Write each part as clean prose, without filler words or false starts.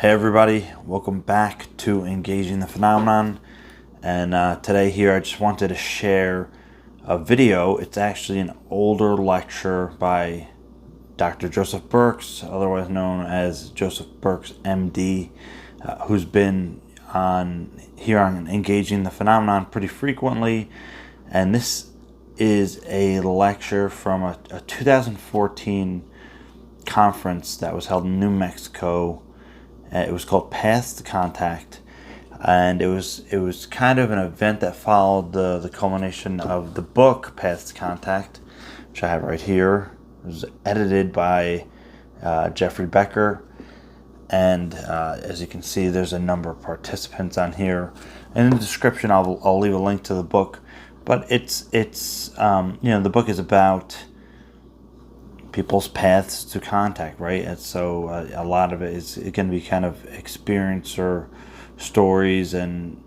Hey everybody, welcome back to Engaging the Phenomenon. And today here I just wanted to share a video. It's actually an older lecture by Dr. Joseph Burkes, otherwise known as Joseph Burkes, MD, who's been here on Engaging the Phenomenon pretty frequently. And this is a lecture from a 2014 conference that was held in New Mexico. It was called Paths to Contact, and it was kind of an event that followed the culmination of the book Paths to Contact, which I have right here. It was edited by Jeffrey Becker, and as you can see, there's a number of participants on here. And in the description, I'll leave a link to the book. But it's the book is about people's paths to contact, right? And so a lot of it is going to be kind of experience or stories, and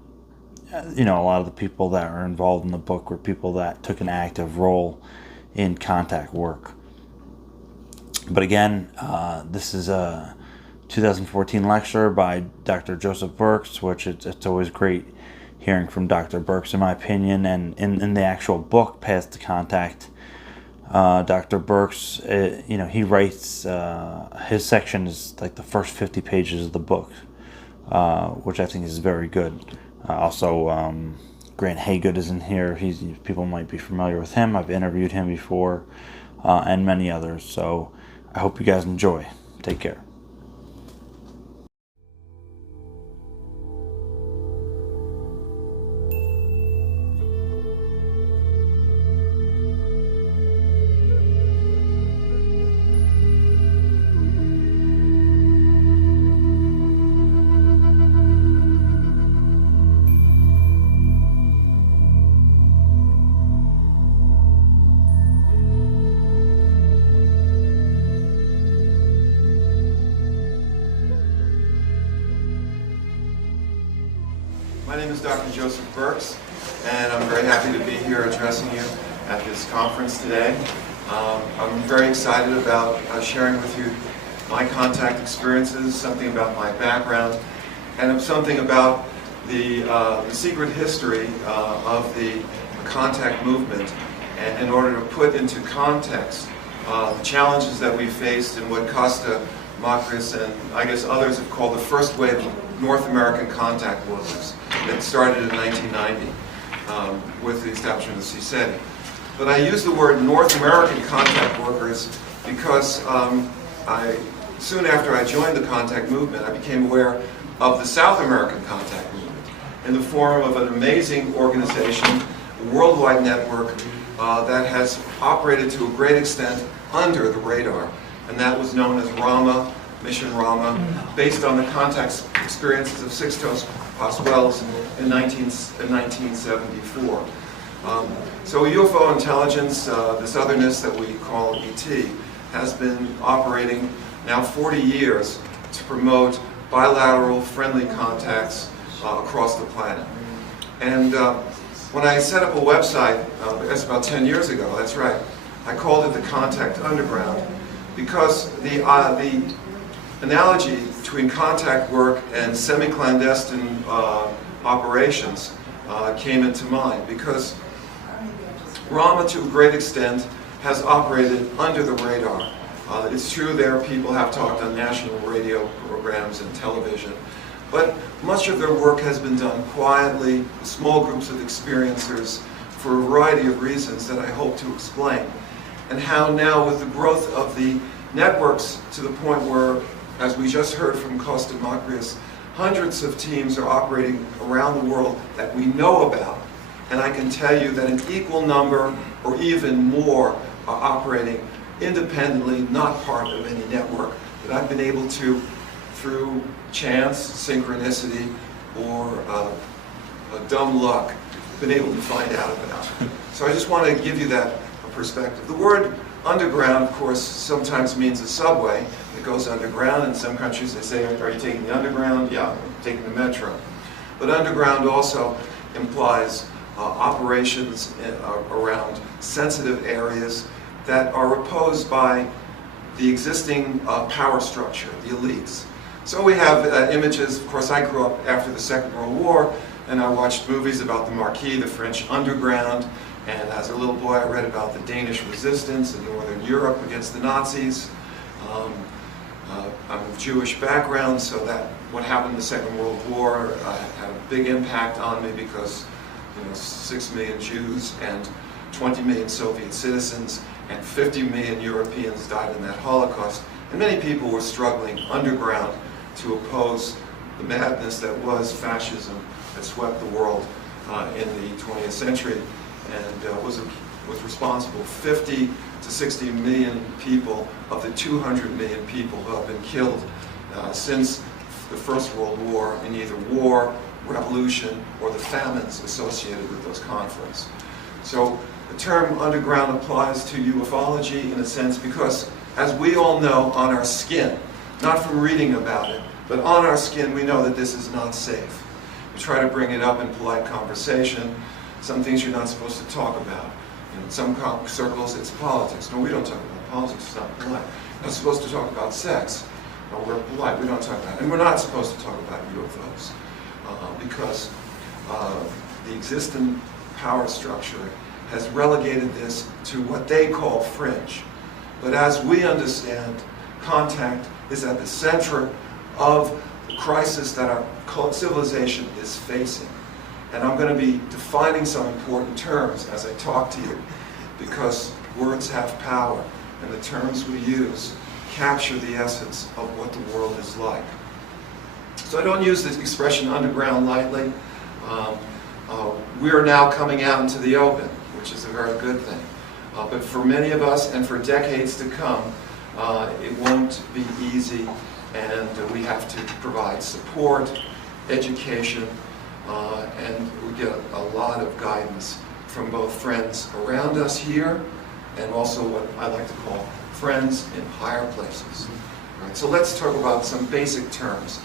a lot of the people that are involved in the book were people that took an active role in contact work. But again, this is a 2014 lecture by Dr. Joseph Burkes, which it's always great hearing from Dr. Burkes, in my opinion. And in the actual book, Paths to Contact, Dr. Burkes, he writes, his section is like the first 50 pages of the book, which I think is very good. Also, Grant Haygood is in here. People might be familiar with him. I've interviewed him before, and many others. So I hope you guys enjoy. Take care. My name is Dr. Joseph Burkes, and I'm very happy to be here addressing you at this conference today. I'm very excited about sharing with you my contact experiences, something about my background, and something about the secret history of the contact movement, and in order to put into context the challenges that we faced in what Costa, Macris, and I guess others have called the first wave of North American contact workers that started in 1990 with the establishment of the CSETI. But I use the word North American contact workers because soon after I joined the contact movement, I became aware of the South American contact movement in the form of an amazing organization, a worldwide network that has operated to a great extent under the radar, and that was known as RAMA, Mission Rama, based on the contact experiences of Sixtos Pasquales in 1974. So UFO intelligence, this otherness that we call ET, has been operating now 40 years to promote bilateral friendly contacts across the planet. And when I set up a website, that's about 10 years ago, that's right, I called it the Contact Underground, because the analogy between contact work and semi-clandestine operations came into mind, because Rama, to a great extent, has operated under the radar. It's true there people have talked on national radio programs and television, but much of their work has been done quietly, with small groups of experiencers, for a variety of reasons that I hope to explain. And how now, with the growth of the networks to the point where, as we just heard from Costa Macris, hundreds of teams are operating around the world that we know about. And I can tell you that an equal number or even more are operating independently, not part of any network, that I've been able to, through chance, synchronicity, or dumb luck, been able to find out about. So I just want to give you that perspective. The word underground, of course, sometimes means a subway that goes underground. In some countries they say, are you taking the underground? Yeah, I'm taking the metro. But underground also implies operations around sensitive areas that are opposed by the existing power structure, the elites. So we have images. Of course, I grew up after the Second World War, and I watched movies about the Marquis, the French underground, and as a little boy I read about the Danish resistance in Northern Europe against the Nazis. I'm of Jewish background, so that what happened in the Second World War had a big impact on me because 6 million Jews and 20 million Soviet citizens and 50 million Europeans died in that Holocaust. And many people were struggling underground to oppose the madness that was fascism that swept the world in the 20th century and was responsible for 50 to 60 million people of the 200 million people who have been killed since the First World War in either war, revolution, or the famines associated with those conflicts. So the term underground applies to ufology in a sense because, as we all know on our skin, not from reading about it, but on our skin we know that this is not safe. We try to bring it up in polite conversation, some things you're not supposed to talk about. In some circles it's politics. No, we don't talk about politics, it's not polite. We're not supposed to talk about sex. No, we're polite, we don't talk about it. And we're not supposed to talk about UFOs because the existing power structure has relegated this to what they call fringe. But as we understand, contact is at the center of the crisis that our civilization is facing. And I'm going to be defining some important terms as I talk to you, because words have power, and the terms we use capture the essence of what the world is like. So I don't use this expression underground lightly. We are now coming out into the open, which is a very good thing. But for many of us, and for decades to come, it won't be easy, and we have to provide support, education, and we get a lot of guidance from both friends around us here and also what I like to call friends in higher places. All right, so let's talk about some basic terms.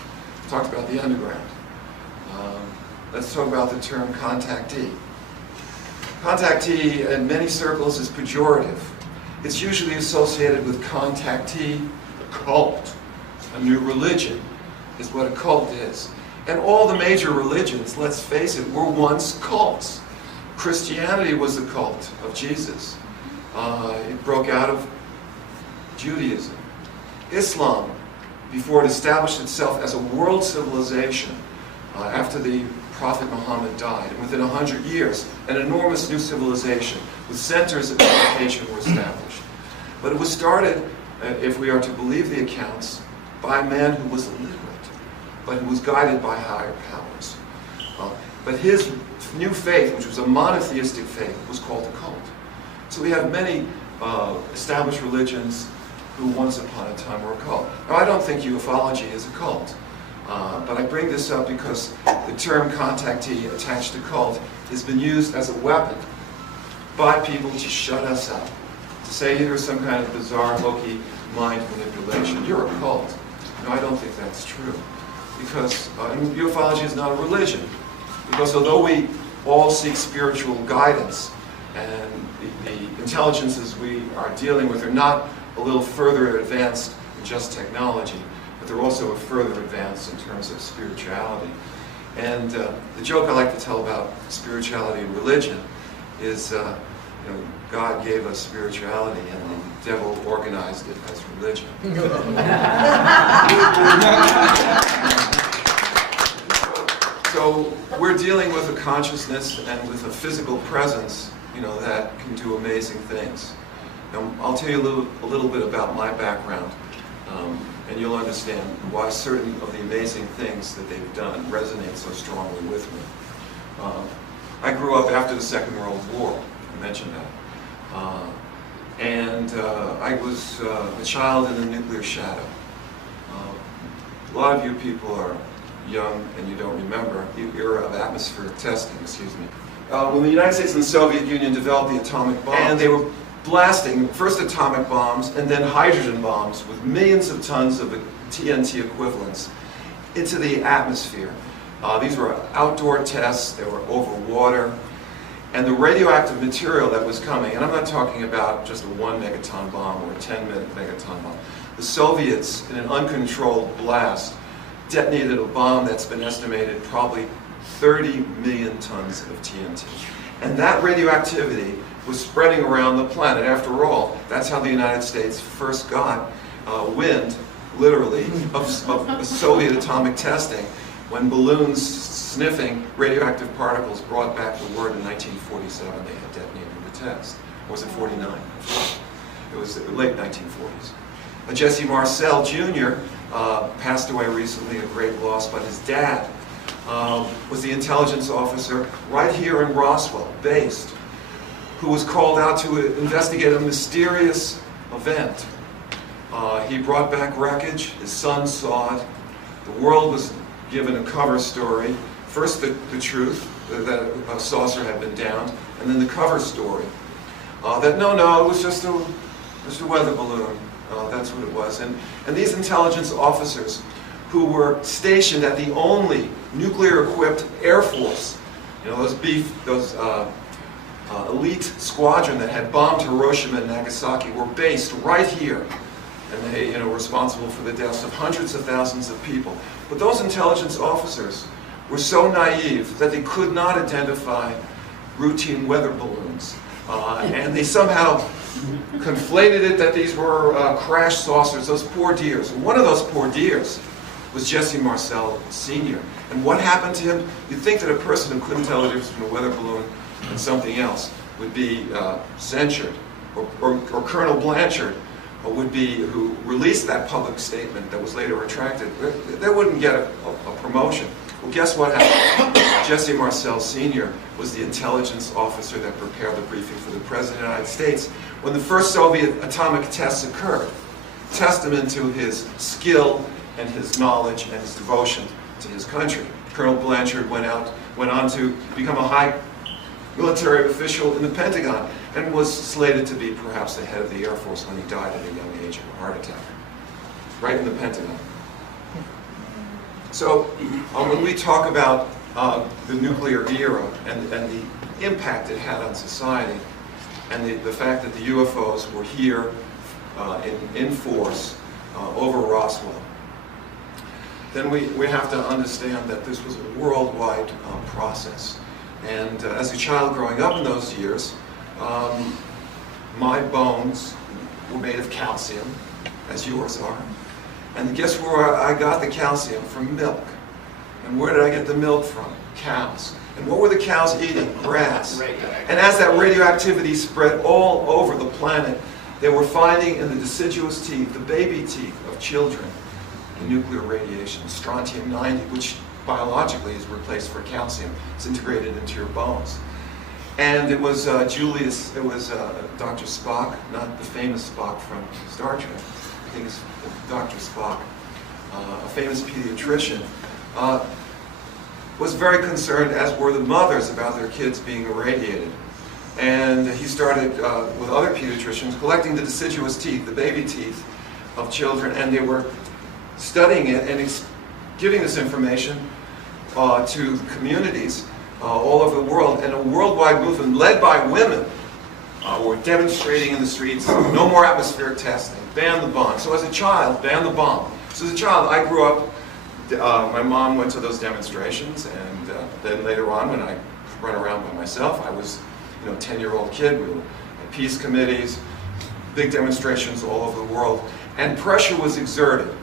We talked about the underground. Let's talk about the term contactee. Contactee in many circles is pejorative. It's usually associated with contactee, a cult, a new religion is what a cult is. And all the major religions, let's face it, were once cults. Christianity was the cult of Jesus. It broke out of Judaism. Islam, before it established itself as a world civilization, after the Prophet Muhammad died, and within 100 years, an enormous new civilization with centers of education were established. But it was started, if we are to believe the accounts, by a man who was illiterate, but who was guided by higher powers. But his new faith, which was a monotheistic faith, was called a cult. So we have many established religions who once upon a time were a cult. Now, I don't think ufology is a cult, but I bring this up because the term contactee attached to cult has been used as a weapon by people to shut us up, to say you're some kind of bizarre, hokey mind manipulation. You're a cult. No, I don't think that's true. Because ufology is not a religion. Because although we all seek spiritual guidance, and the intelligences we are dealing with are not a little further advanced than just technology, but they're also a further advance in terms of spirituality. And the joke I like to tell about spirituality and religion is, God gave us spirituality and the devil organized it as religion. So we're dealing with a consciousness and with a physical presence, that can do amazing things. Now, I'll tell you a little bit about my background, and you'll understand why certain of the amazing things that they've done resonate so strongly with me. I grew up after the Second World War. I mentioned that. I was a child in the nuclear shadow. A lot of you people are young and you don't remember the era of atmospheric testing, when the United States and the Soviet Union developed the atomic bomb, and they were blasting first atomic bombs and then hydrogen bombs with millions of tons of TNT equivalents into the atmosphere. These were outdoor tests, they were over water, and the radioactive material that was coming, and I'm not talking about just a 1 megaton bomb or a 10 megaton bomb. The Soviets, in an uncontrolled blast, detonated a bomb that's been estimated probably 30 million tons of TNT. And that radioactivity was spreading around the planet. After all, that's how the United States first got wind, literally, of Soviet atomic testing, when balloons sniffing radioactive particles brought back the word in 1947 they had detonated the test. Or was it 49? It was the late 1940s. Jesse Marcel Jr. Passed away recently, a great loss, but his dad was the intelligence officer right here in Roswell, based, who was called out to investigate a mysterious event. He brought back wreckage, his son saw it, the world was given a cover story, first the truth, that a saucer had been downed, and then the cover story, that no, it was just a weather balloon, that's what it was. And these intelligence officers who were stationed at the only nuclear-equipped Air Force, you know, those elite squadron that had bombed Hiroshima and Nagasaki, were based right here. And they, you know, were responsible for the deaths of hundreds of thousands of people. But those intelligence officers were so naive that they could not identify routine weather balloons. And they somehow conflated it that these were crash saucers, those poor dears. And one of those poor dears was Jesse Marcel Sr. And what happened to him? You'd think that a person who couldn't tell the difference between a weather balloon and something else would be censured, or Colonel Blanchard would be, who released that public statement that was later retracted. They wouldn't get a promotion. Well, guess what happened? Jesse Marcel Sr. was the intelligence officer that prepared the briefing for the President of the United States when the first Soviet atomic tests occurred. Testament to his skill and his knowledge and his devotion to his country. Colonel Blanchard went on to become a high military official in the Pentagon and was slated to be perhaps the head of the Air Force when he died at a young age of a heart attack, right in the Pentagon. So when we talk about the nuclear era and the impact it had on society, and the fact that the UFOs were here in force over Roswell, then we have to understand that this was a worldwide process. And as a child growing up in those years, my bones were made of calcium, as yours are. And guess where I got the calcium? From milk. And where did I get the milk from? Cows. And what were the cows eating? Grass. And as that radioactivity spread all over the planet, they were finding in the deciduous teeth, the baby teeth of children, the nuclear radiation, strontium-90, which biologically is replaced for calcium. It's integrated into your bones. And it was Dr. Spock, not the famous Spock from Star Trek. I think it's Dr. Spock, a famous pediatrician, was very concerned, as were the mothers, about their kids being irradiated. And he started, with other pediatricians, collecting the deciduous teeth, the baby teeth of children, and they were studying it and giving this information to communities all over the world. And a worldwide movement led by women were demonstrating in the streets, no more atmospheric testing, ban the bomb. So as a child, ban the bomb. So as a child, I grew up, my mom went to those demonstrations, and then later on, when I ran around by myself, I was, you know, a 10-year-old kid. We were at peace committees, big demonstrations all over the world, and pressure was exerted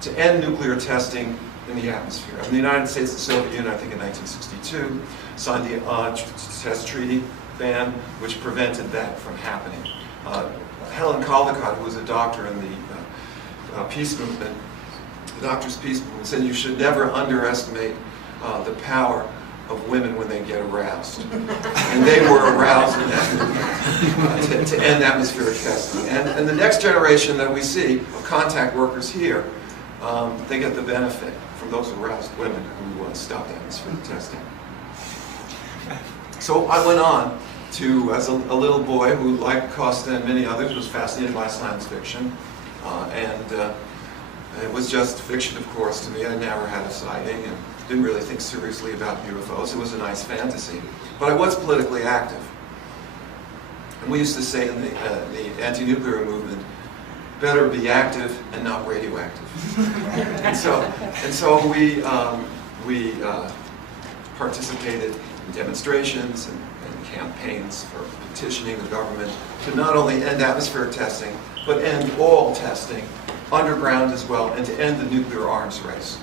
to end nuclear testing in the atmosphere. And the United States and the Soviet Union, I think in 1962, signed the test treaty ban, which prevented that from happening. Helen Caldicott, who was a doctor in the peace movement, the Doctors' Peace Movement, said you should never underestimate the power of women when they get aroused. And they were aroused in that movement to end atmospheric testing. And the next generation that we see of contact workers here, they get the benefit from those aroused women who stopped atmospheric testing. So I went on to, as a little boy who, like Costa and many others, was fascinated by science fiction. And it was just fiction, of course, to me. I never had a sighting and didn't really think seriously about UFOs. It was a nice fantasy. But I was politically active. And we used to say in the anti-nuclear movement, better be active and not radioactive. and so we participated in demonstrations and campaigns for petitioning the government to not only end atmospheric testing, but end all testing, underground as well, and to end the nuclear arms race.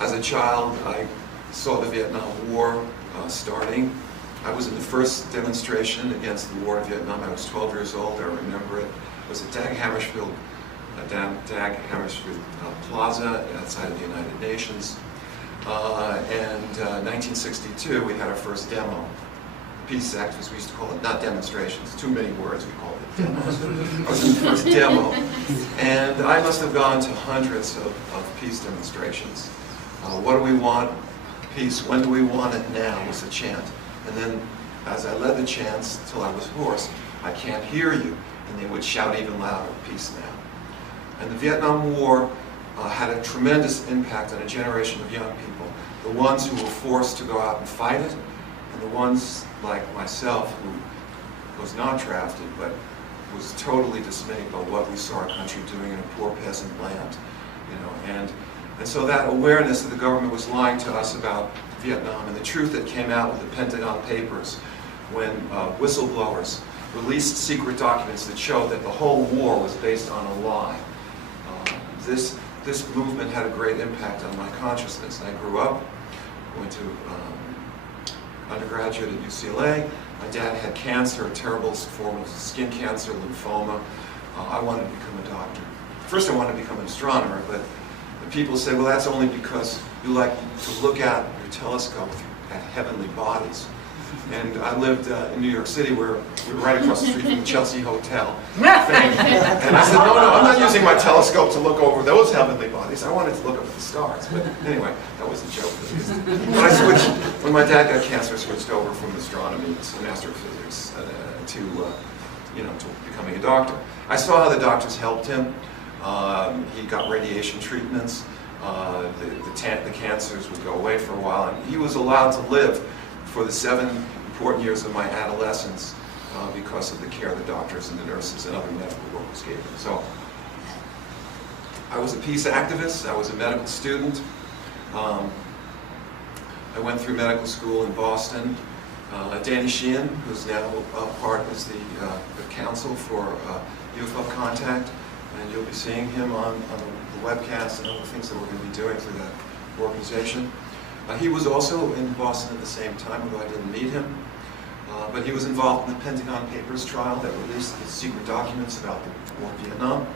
As a child, I saw the Vietnam War starting. I was in the first demonstration against the war in Vietnam. I was 12 years old, I remember it. It was at Dag Hammarskjöld Plaza outside of the United Nations. And 1962, we had our first demo. Peace activists, we used to call it, not demonstrations, too many words, we called it demos. I was in the first demo, and I must have gone to hundreds of peace demonstrations. What do we want? Peace. When do we want it? Now was the chant. And then, as I led the chants till I was hoarse, I can't hear you. And they would shout even louder, peace now. And the Vietnam War had a tremendous impact on a generation of young people. The ones who were forced to go out and fight it, and the ones like myself who was not drafted, but was totally dismayed by what we saw our country doing in a poor peasant land. And so that awareness that the government was lying to us about Vietnam, and the truth that came out with the Pentagon Papers when whistleblowers released secret documents that showed that the whole war was based on a lie. This movement had a great impact on my consciousness. I grew up, went to undergraduate at UCLA. My dad had cancer, a terrible form of skin cancer, lymphoma. I wanted to become a doctor. First I wanted to become an astronomer, but the people said, well, that's only because you like to look out your telescope at heavenly bodies. And I lived in New York City, where we were right across the street from the Chelsea Hotel. And I said, no, I'm not using my telescope to look over those heavenly bodies. I wanted to look up at the stars. But anyway, that was a joke. But I switched, when my dad got cancer, I switched over from astronomy and astrophysics to becoming a doctor. I saw how the doctors helped him. He got radiation treatments. The cancers would go away for a while, and he was allowed to live for the 7 important years of my adolescence because of the care the doctors and the nurses and other medical workers gave him. So I was a peace activist. I was a medical student. I went through medical school in Boston. Danny Sheehan, who's now is the counsel for UFO Contact, and you'll be seeing him on the webcast and other things that we're going to be doing through that organization. He was also in Boston at the same time, although I didn't meet him. But he was involved in the Pentagon Papers trial that released the secret documents about the war in Vietnam.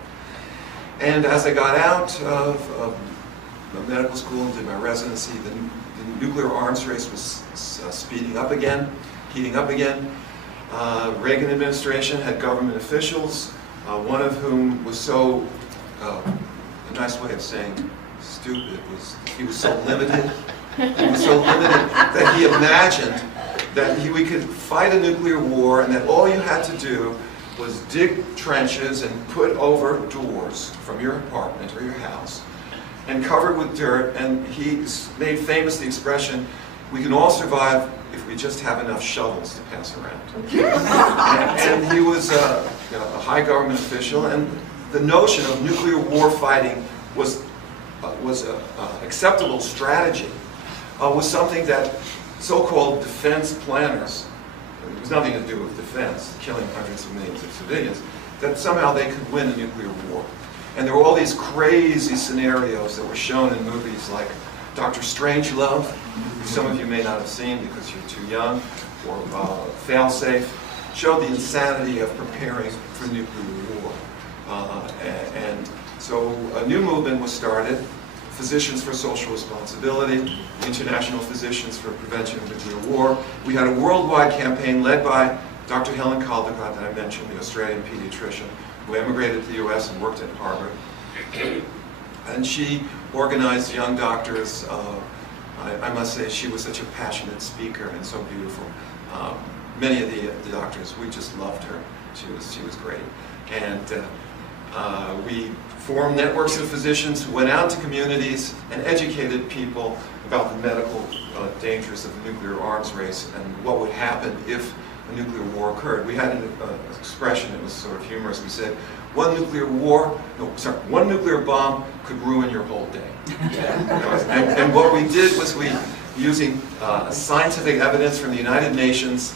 And as I got out of medical school and did my residency, the nuclear arms race was speeding up again, heating up again. Reagan administration had government officials, one of whom was so, a nice way of saying stupid, he was so limited. He was so limited that he imagined that we could fight a nuclear war and that all you had to do was dig trenches and put over doors from your apartment or your house and cover it with dirt. And he made famous the expression, we can all survive if we just have enough shovels to pass around. and he was a high government official, and the notion of nuclear war fighting was an acceptable strategy. Was something that so-called defense planners, it was nothing to do with defense, killing hundreds of millions of civilians, that somehow they could win a nuclear war. And there were all these crazy scenarios that were shown in movies like Dr. Strangelove, some of you may not have seen because you're too young, or Failsafe, showed the insanity of preparing for nuclear war. And so a new movement was started, Physicians for Social Responsibility, International Physicians for Prevention of Nuclear War. We had a worldwide campaign led by Dr. Helen Caldicott that I mentioned, the Australian pediatrician, who emigrated to the US and worked at Harvard. And she organized young doctors. I must say she was such a passionate speaker and so beautiful. Many of the doctors, we just loved her. She was great. And we formed networks of physicians who went out to communities and educated people about the medical dangers of the nuclear arms race and what would happen if a nuclear war occurred. We had an expression that was sort of humorous. We said, one nuclear bomb could ruin your whole day. And what we did was using scientific evidence from the United Nations,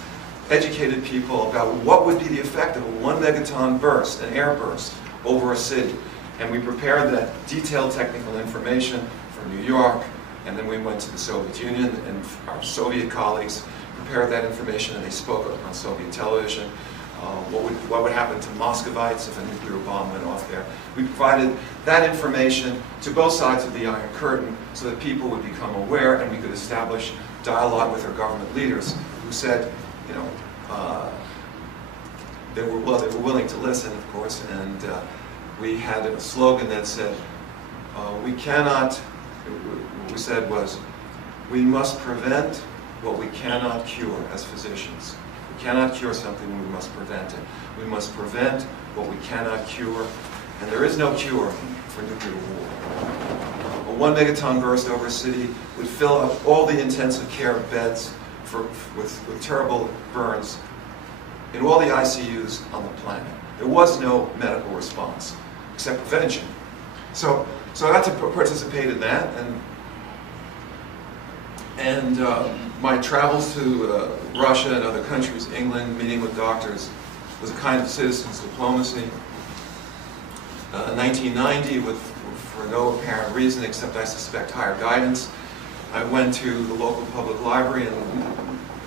educated people about what would be the effect of a 1 megaton burst, an air burst, over a city. And we prepared that detailed technical information from New York, and then we went to the Soviet Union, and our Soviet colleagues prepared that information, and they spoke on Soviet television. What would happen to Muscovites if a nuclear bomb went off there? We provided that information to both sides of the Iron Curtain so that people would become aware, and we could establish dialogue with our government leaders who said, you know, they were willing to listen, of course, and we had a slogan that said, what we said was, we must prevent what we cannot cure as physicians. We cannot cure something, we must prevent it. We must prevent what we cannot cure, and there is no cure for nuclear war. A 1 megaton burst over a city would fill up all the intensive care beds with terrible burns in all the ICUs on the planet. There was no medical response, except prevention. So I got to participate in that, and my travels to Russia and other countries, England, meeting with doctors, was a kind of citizens diplomacy. In 1990, for no apparent reason except I suspect higher guidance, I went to the local public library and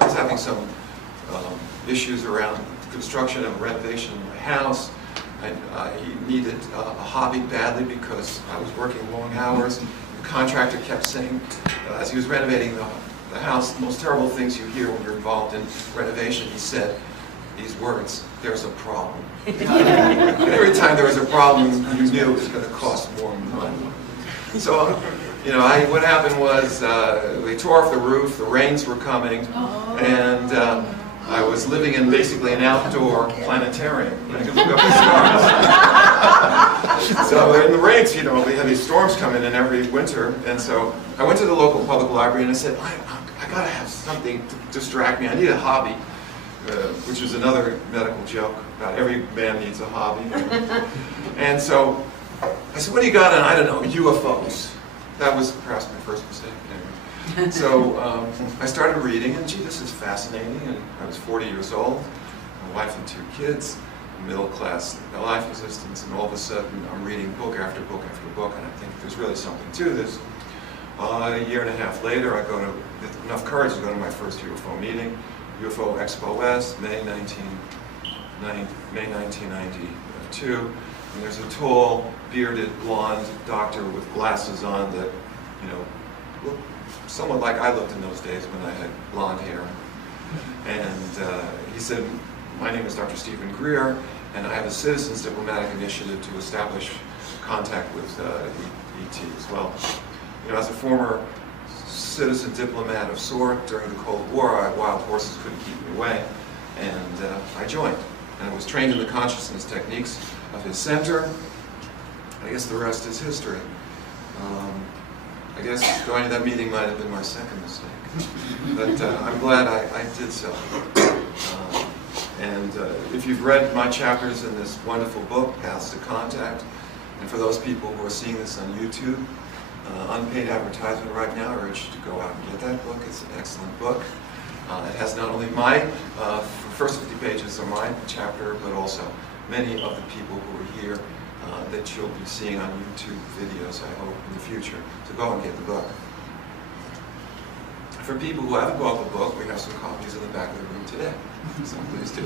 I was having some issues around construction and renovation of my house. I needed a hobby badly because I was working long hours. The contractor kept saying, as he was renovating the house, the most terrible things you hear when you're involved in renovation, he said these words, "There's a problem." Every time there was a problem, you knew it was going to cost more money. So, you know, what happened was they tore off the roof, the rains were coming, and I was living in basically an outdoor planetarium. I could look up the stars. So in the rains, you know, they had these storms coming in every winter, and so I went to the local public library and I said, I gotta have something to distract me. I need a hobby, which is another medical joke about every man needs a hobby. And so I said, what do you got on, I don't know, UFOs? That was perhaps my first mistake. Anyway. So I started reading, and gee, this is fascinating. And I was 40 years old, my wife and 2 kids, middle class life existence, and all of a sudden I'm reading book after book after book, and I think there's really something to this. A year and a half later, I got enough courage to go to my first UFO meeting, UFO Expo West, May 1992. And there's a tall, bearded, blonde doctor with glasses on that, you know, looked somewhat like I looked in those days when I had blonde hair. And he said, my name is Dr. Stephen Greer, and I have a citizens diplomatic initiative to establish contact with ET as well. You know, as a former citizen diplomat of sort during the Cold War, wild horses couldn't keep me away, and I joined. And I was trained in the consciousness techniques of his center. I guess the rest is history. I guess going to that meeting might have been my second mistake, but I'm glad I did so. And if you've read my chapters in this wonderful book, Paths to Contact, and for those people who are seeing this on YouTube, unpaid advertisement right now, I urge you to go out and get that book. It's an excellent book. It has not only my first 50 pages are my chapter, but also many of the people who are here that you'll be seeing on YouTube videos, I hope, in the future. So go and get the book. For people who haven't bought the book, we have some copies in the back of the room today, so please do.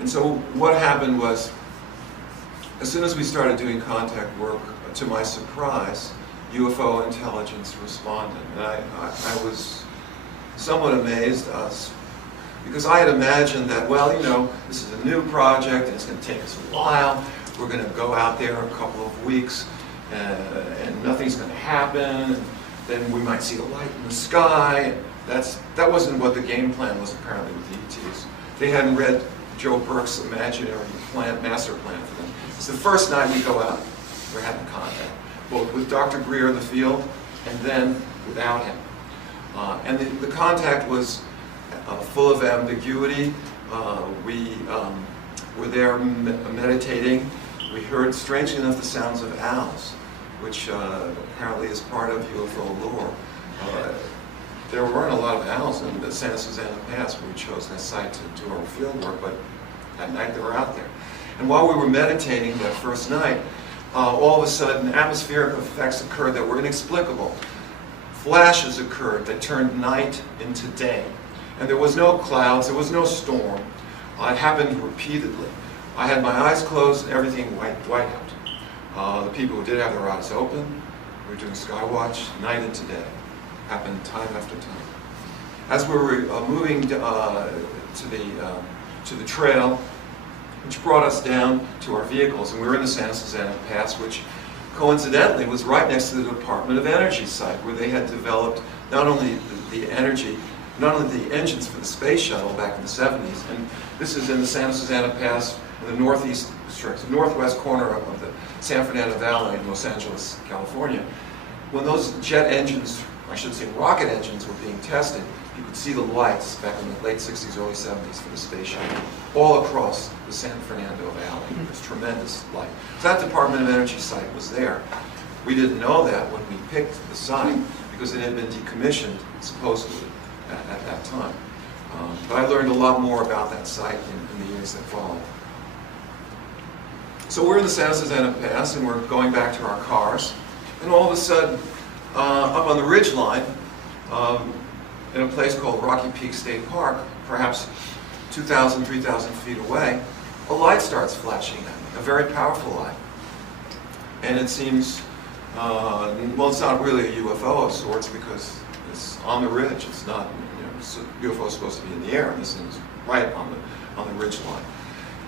And so what happened was, as soon as we started doing contact work, to my surprise, UFO intelligence responded. And I was somewhat amazed, because I had imagined that, well, you know, this is a new project and it's going to take us a while. We're going to go out there a couple of weeks and nothing's going to happen. And then we might see a light in the sky. That wasn't what the game plan was apparently with the ETs. They hadn't read Joe Burkes' imaginary master plan for them. It's the first night we go out, we're having contact, both with Dr. Greer in the field and then without him. And the contact was full of ambiguity. We were there meditating. We heard, strangely enough, the sounds of owls, which apparently is part of UFO lore. There weren't a lot of owls in the Santa Susana Pass where we chose that site to do our field work, but at night they were out there. And while we were meditating that first night, all of a sudden atmospheric effects occurred that were inexplicable. Flashes occurred that turned night into day. And there was no clouds, there was no storm. It happened repeatedly. I had my eyes closed and everything white out. The people who did have their eyes open, we were doing skywatch, night into day. Happened time after time. As we were moving to the trail, which brought us down to our vehicles, and we were in the Santa Susana Pass, which coincidentally was right next to the Department of Energy site, where they had developed not only the engines for the space shuttle back in the 70s, and this is in the Santa Susana Pass, in the northwest corner of the San Fernando Valley in Los Angeles, California. When those jet engines, I should say rocket engines, were being tested, you could see the lights back in the late 60s, early 70s for the space shuttle, all across the San Fernando Valley. It was tremendous light. So that Department of Energy site was there. We didn't know that when we picked the site because it had been decommissioned, supposedly, at that time. But I learned a lot more about that site in the years that followed. So we're in the Santa Susana Pass and we're going back to our cars, and all of a sudden, up on the ridgeline, in a place called Rocky Peak State Park, perhaps 2,000, 3,000 feet away, a light starts flashing at me, a very powerful light. And it seems, well, it's not really a UFO of sorts because it's on the ridge. It's not, UFO is supposed to be in the air, and this thing's right on the ridge line.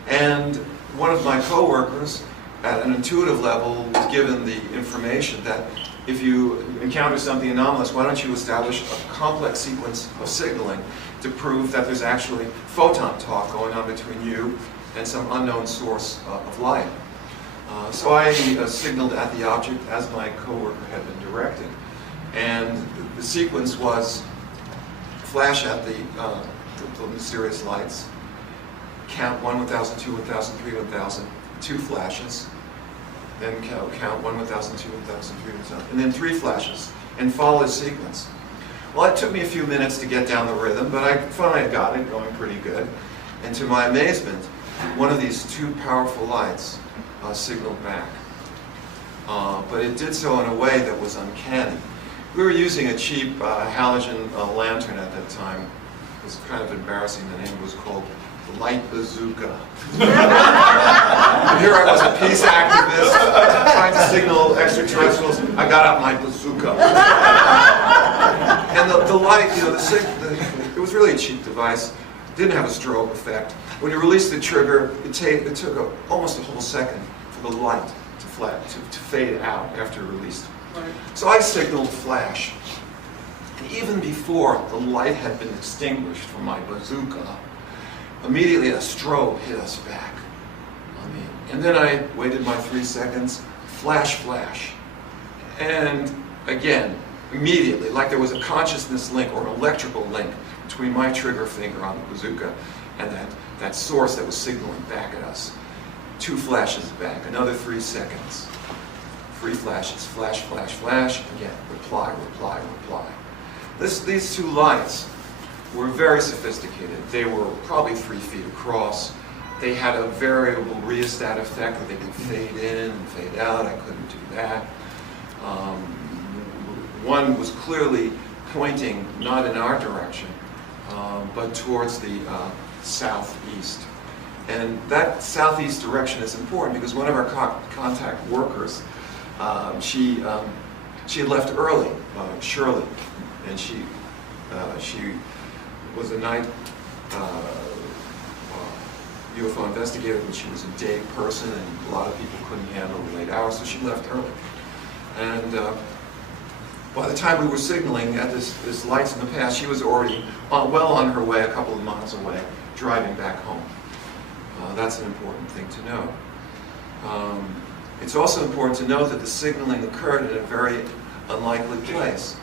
And one of my coworkers, at an intuitive level, was given the information that if you encounter something anomalous, why don't you establish a complex sequence of signaling to prove that there's actually photon talk going on between you and some unknown source of light. So I signaled at the object as my coworker had been directed. And the sequence was flash at the mysterious lights, count 1, 1000, 2, 1000, 3, 1000, 2 flashes, then count 1, 1000, 2, 1000, 3, 1000, and then 3 flashes, and follow the sequence. Well, it took me a few minutes to get down the rhythm, but I finally got it going pretty good. And to my amazement, one of these 2 powerful lights signaled back. But it did so in a way that was uncanny. We were using a cheap halogen lantern at that time. It was kind of embarrassing. The name was called the Light Bazooka. Here I was, a peace activist, trying to signal extraterrestrials. I got out my bazooka. And the light, it was really a cheap device. Didn't have a strobe effect. When you released the trigger, it took almost a whole second for the light to fade out after released. Right. So I signaled flash. And even before the light had been extinguished from my bazooka, immediately a strobe hit us back. And then I waited my 3 seconds, flash, flash. And again, immediately, like there was a consciousness link or an electrical link between my trigger finger on the bazooka and that source that was signaling back at us. 2 flashes back, another 3 seconds. 3 flashes, flash, flash, flash, again, reply, reply, reply. These 2 lights were very sophisticated. They were probably 3 feet across. They had a variable rheostat effect where they could fade in and fade out. I couldn't do that. One was clearly pointing not in our direction, but towards the southeast. And that southeast direction is important because one of our contact workers, she had left early, Shirley, and she was a night UFO investigator, but she was a day person, and a lot of people couldn't handle the late hours, so she left early. And by the time we were signaling at this lights in the pass, she was already well on her way, a couple of miles away, driving back home. That's an important thing to know. It's also important to note that the signaling occurred in a very unlikely place.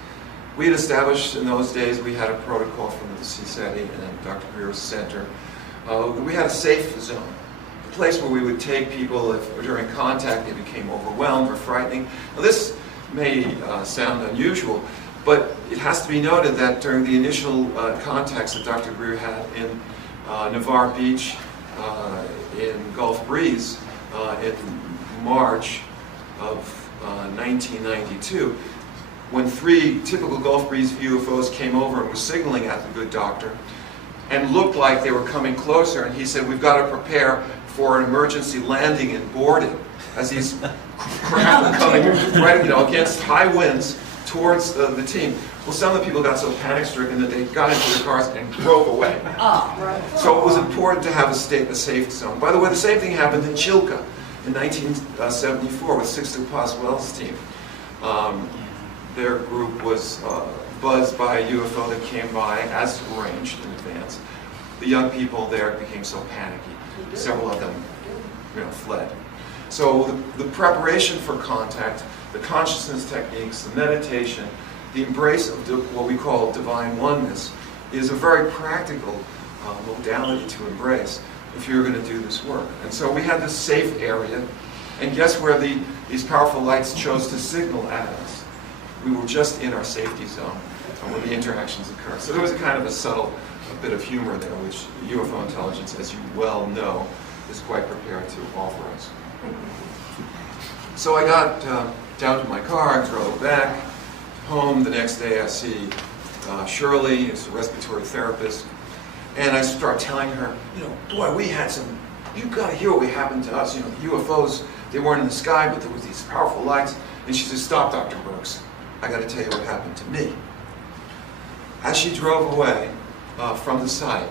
We had established in those days, we had a protocol from the CSETI and Dr. Greer's center. We had a safe zone, a place where we would take people if during contact they became overwhelmed or frightening. Now, this may sound unusual, but it has to be noted that during the initial contacts that Dr. Greer had in Navarre Beach, in Gulf Breeze, in March of 1992, when 3 typical Gulf Breeze UFOs came over and were signaling at the good doctor and looked like they were coming closer, and he said, we've got to prepare for an emergency landing and boarding as these craft were coming right, against high winds towards the team. Well, some of the people got so panic-stricken that they got into their cars and drove away. So it was important to have a safe zone. By the way, the same thing happened in Chilka in 1974 with Sixto Pasquale's team. Their group was buzzed by a UFO that came by as arranged in advance. The young people there became so panicky. Several of them fled. So the preparation for contact, the consciousness techniques, the meditation, the embrace of what we call divine oneness is a very practical modality to embrace if you're going to do this work. And so we had this safe area, and guess where these powerful lights chose to signal at us? We were just in our safety zone when the interactions occur. So there was a kind of a subtle bit of humor there, which UFO intelligence, as you well know, is quite prepared to offer us. So I got down to my car and drove back home. The next day I see Shirley, who's a respiratory therapist, and I start telling her, boy, we had some, you've got to hear what happened to us. The UFOs, they weren't in the sky, but there was these powerful lights. And she says, stop, Dr. Burkes. I got to tell you what happened to me. As she drove away from the site,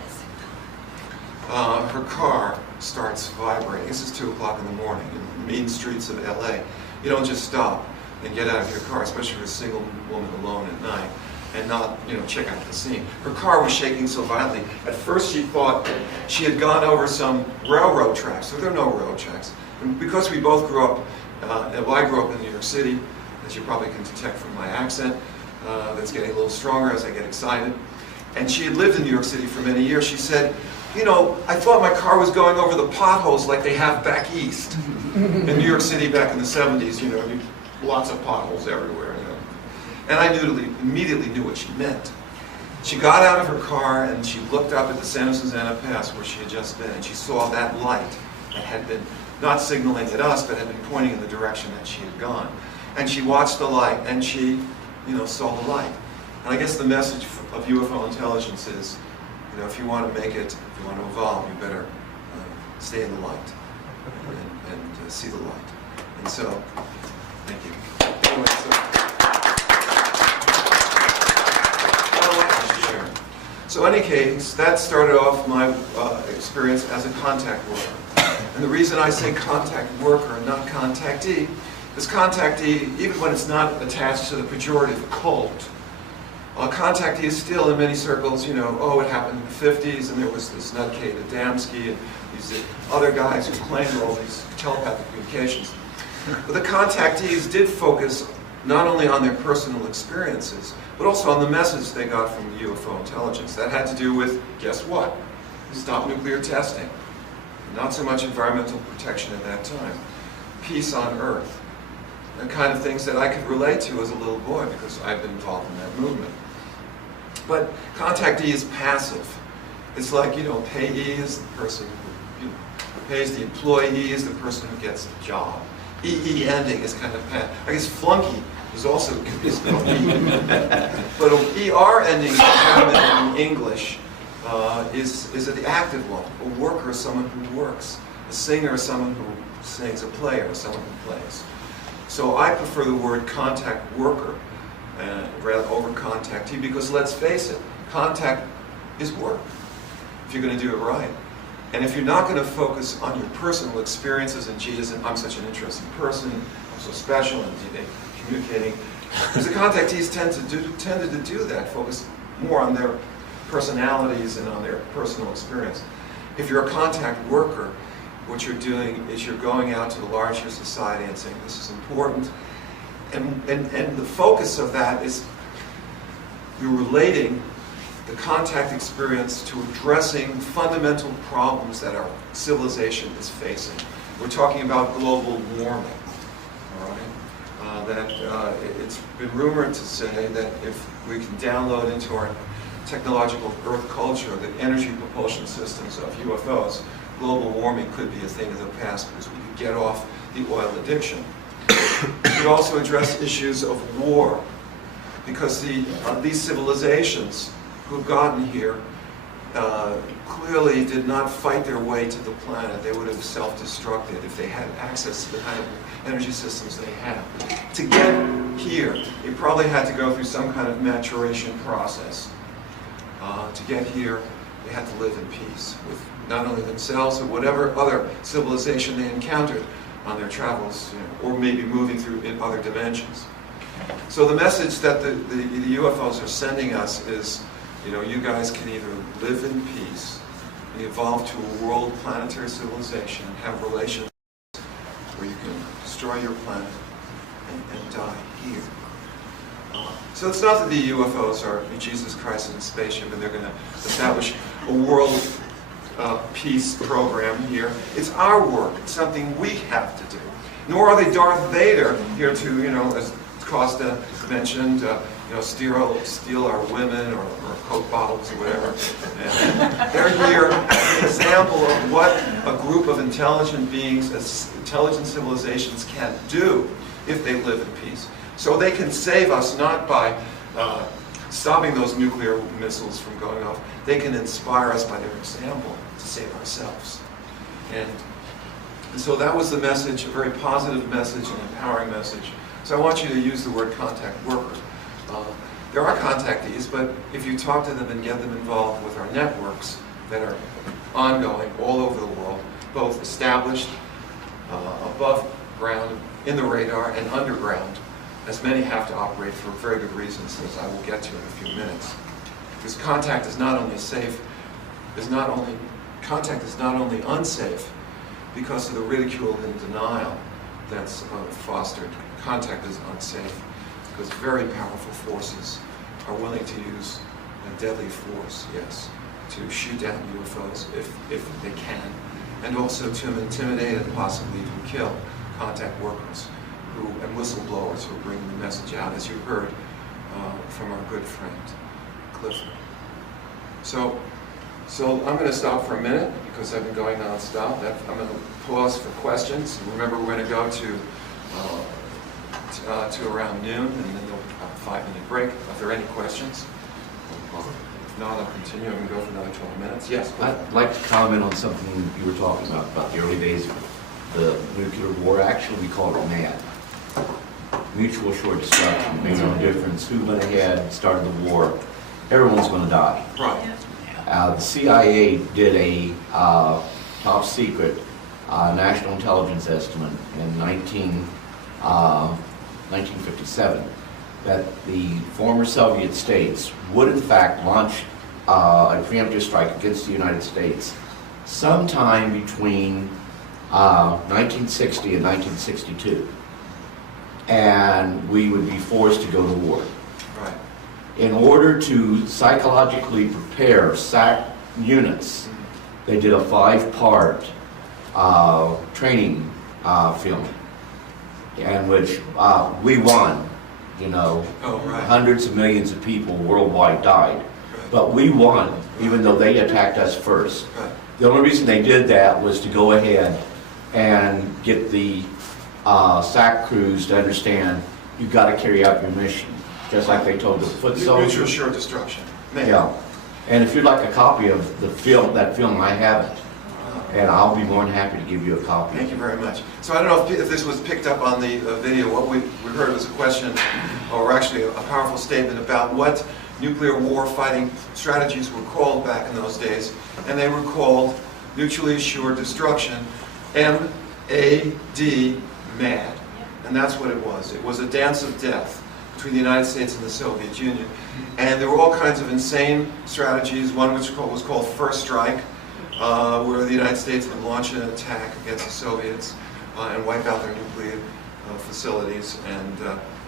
her car starts vibrating. This is 2 o'clock in the morning in the mean streets of LA. You don't just stop and get out of your car, especially for a single woman alone at night, and not, check out the scene. Her car was shaking so violently. At first she thought she had gone over some railroad tracks. So there are no railroad tracks. And because we both grew up, I grew up in New York City, as you probably can detect from my accent, that's getting a little stronger as I get excited. And she had lived in New York City for many years. She said, I thought my car was going over the potholes like they have back east. In New York City back in the 70s, lots of potholes everywhere. And I immediately knew what she meant. She got out of her car and she looked up at the Santa Susana Pass where she had just been, and she saw that light that had been not signaling at us, but had been pointing in the direction that she had gone. And she watched the light, and she, saw the light. And I guess the message of UFO intelligence is, if you want to make it, if you want to evolve, you better stay in the light and see the light. And so, thank you. Anyway, so in any case, that started off my experience as a contact worker. And the reason I say contact worker and not contactee is contactee, even when it's not attached to the pejorative cult, contactee is still in many circles, it happened in the 50s, and there was this nutcase Adamski and these other guys who claimed all these telepathic communications. But the contactees did focus not only on their personal experiences, but also on the message they got from the UFO intelligence. That had to do with, guess what? Stop nuclear testing. Not so much environmental protection at that time. Peace on Earth. The kind of things that I could relate to as a little boy because I've been involved in that movement. But contactee is passive. It's like, payee is the person who pays the employee, is the person who gets the job. EE ending is kind of passive. I guess flunky is also spelled E. But an ER ending in English is the active one. A worker is someone who works. A singer is someone who sings. A player is someone who plays. So I prefer the word contact worker rather over contactee because let's face it, contact is work if you're going to do it right. And if you're not going to focus on your personal experiences and gee, I'm such an interesting person, I'm so special and communicating, because the contactees tended to do that, focus more on their personalities and on their personal experience. If you're a contact worker, what you're doing is you're going out to the larger society and saying this is important, and the focus of that is You're relating the contact experience to addressing fundamental problems that our civilization is facing. We're talking about global warming, all right? It's been rumored to say that if we can download into our technological Earth culture the energy propulsion systems of UFOs, global warming could be a thing of the past because we could get off the oil addiction. We could also address issues of war, because these civilizations who've gotten here clearly did not fight their way to the planet. They would have self-destructed if they had access to the kind of energy systems they have. To get here, they probably had to go through some kind of maturation process. To get here, they had to live in peace with not only themselves, but whatever other civilization they encountered on their travels, or maybe moving through in other dimensions. So the message that the UFOs are sending us is, you guys can either live in peace and evolve to a world planetary civilization and have relations where you can destroy your planet and die here. So it's not that the UFOs are Jesus Christ in a spaceship and they're going to establish a world peace program here. It's our work. It's something we have to do. Nor are they Darth Vader here to, as Costa mentioned, steal our women or Coke bottles or whatever. And they're here as an example of what a group of intelligent beings, intelligent civilizations can do if they live in peace. So they can save us not by stopping those nuclear missiles from going off. They can inspire us by their example to save ourselves. And so that was the message, a very positive message, an empowering message. So I want you to use the word contact worker. There are contactees, but if you talk to them and get them involved with our networks that are ongoing all over the world, both established, above ground, in the radar, and underground, as many have to operate for very good reasons, as I will get to in a few minutes. Because contact is not only contact is not only unsafe because of the ridicule and denial that's fostered. Contact is unsafe because very powerful forces are willing to use a deadly force, yes, to shoot down UFOs if they can, and also to intimidate and possibly even kill contact workers and whistleblowers who are bringing the message out, as you heard from our good friend Clifford. So I'm going to stop for a minute because I've been going non-stop. I'm going to pause for questions. Remember, we're going to go to around noon, and then there'll be a 5-minute break. If there are any questions, if not, I'll continue. I'm going to go for another 12 minutes. Yes, I'd like to comment on something you were talking about the early days of the nuclear war. Actually, we call it MAD. Mutual assured destruction. Makes no difference who went ahead, started the war. Everyone's going to die. Right. The CIA did a top secret national intelligence estimate in 1957 that the former Soviet states would in fact launch a preemptive strike against the United States sometime between 1960 and 1962. And we would be forced to go to war. Right. In order to psychologically prepare SAC units, they did a 5-part training film in which we won. Hundreds of millions of people worldwide died. Right. But we won, even though they attacked us first. Right. The only reason they did that was to go ahead and get the SAC crews to understand you've got to carry out your mission, just like they told the foot soldiers. Mutual assured destruction. Yeah. And if you'd like a copy of the film, I have it. And I'll be more than happy to give you a copy. Thank you very much. So I don't know if this was picked up on the video. What we heard was a question, or actually a powerful statement about what nuclear war fighting strategies were called back in those days. And they were called mutually assured destruction, M-A-D, MAD. And that's what it was. It was a dance of death between the United States and the Soviet Union. And there were all kinds of insane strategies, one which was called First Strike, where the United States would launch an attack against the Soviets and wipe out their nuclear facilities. And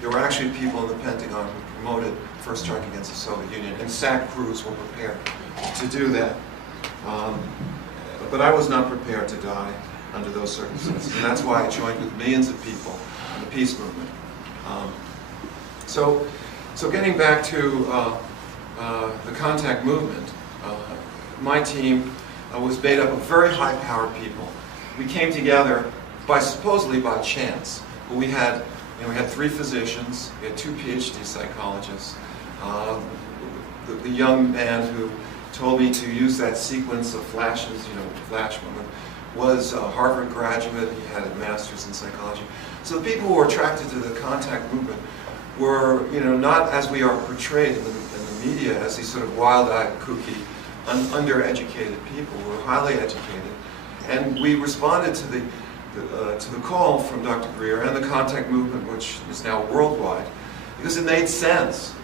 there were actually people in the Pentagon who promoted first strike against the Soviet Union, and SAC crews were prepared to do that. But I was not prepared to die under those circumstances, and that's why I joined with millions of people in the peace movement. So getting back to the contact movement, my team was made up of very high-powered people. We came together supposedly by chance. But we had 3 physicians, we had 2 PhD psychologists. The young man who told me to use that sequence of flashes, flash moment, was a Harvard graduate. He had a master's in psychology. So the people who were attracted to the contact movement were, not as we are portrayed in the media as these sort of wild-eyed, kooky, undereducated people. We were highly educated, and we responded to the call from Dr. Greer and the contact movement, which is now worldwide, because it made sense.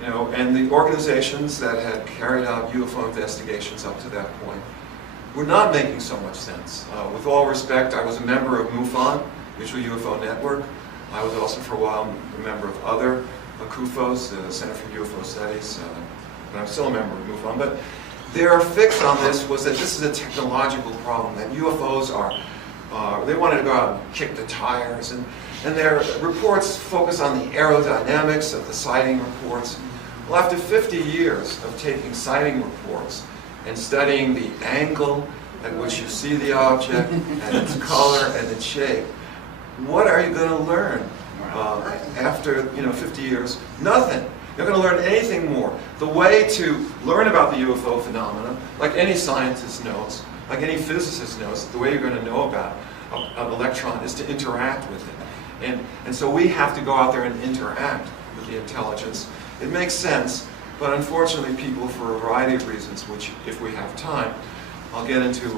And the organizations that had carried out UFO investigations up to that point were not making so much sense. With all respect, I was a member of MUFON, Mutual UFO Network. I was also for a while a member of other CUFOs, the Center for UFO Studies, and I'm still a member of MUFON. But their fix on this was that this is a technological problem, that UFOs they wanted to go out and kick the tires, and their reports focus on the aerodynamics of the sighting reports. Well, after 50 years of taking sighting reports and studying the angle at which you see the object and its color and its shape, what are you going to learn after 50 years? Nothing. You're going to learn anything more. The way to learn about the UFO phenomena, like any scientist knows, like any physicist knows, the way you're going to know about an electron is to interact with it. And so we have to go out there and interact with the intelligence. It makes sense, but unfortunately people, for a variety of reasons, which if we have time, I'll get into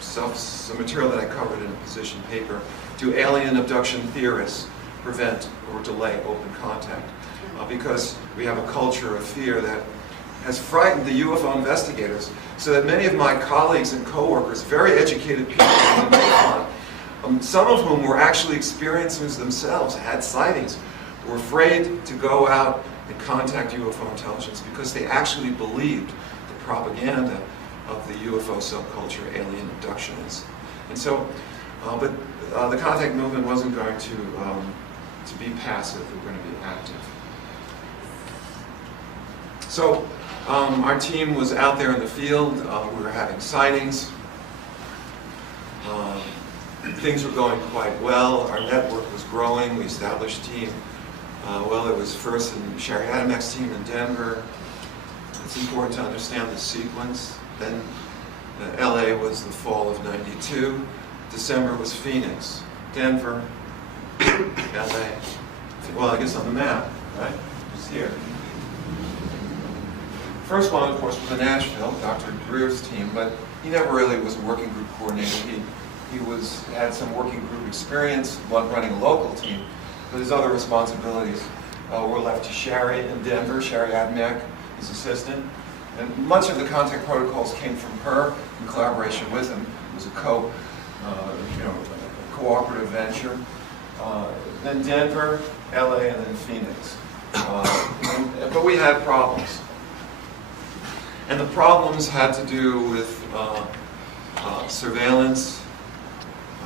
some material that I covered in a position paper, do alien abduction theorists prevent or delay open contact? Because we have a culture of fear that has frightened the UFO investigators, so that many of my colleagues and coworkers, very educated people in the MUFON, some of whom were actually experiencers themselves, had sightings, were afraid to go out and contact UFO intelligence because they actually believed the propaganda of the UFO subculture, alien abduction is. And so, but the contact movement wasn't going to be passive, we were going to be active. So our team was out there in the field, we were having sightings, things were going quite well, our network was growing, we established a team. It was first in Sherry Adamek's team in Denver. It's important to understand the sequence. Then LA was the fall of '92. December was Phoenix. Denver, LA. Well, I guess on the map, right? It's here. First one, of course, was in Nashville, Dr. Greer's team, but he never really was a working group coordinator. He had some working group experience running a local team, but his other responsibilities were left to Sherry in Denver, Sherry Adamek, his assistant. And much of the contact protocols came from her in collaboration with him. It was a cooperative venture. Then Denver, LA, and then Phoenix. But we had problems. And the problems had to do with surveillance,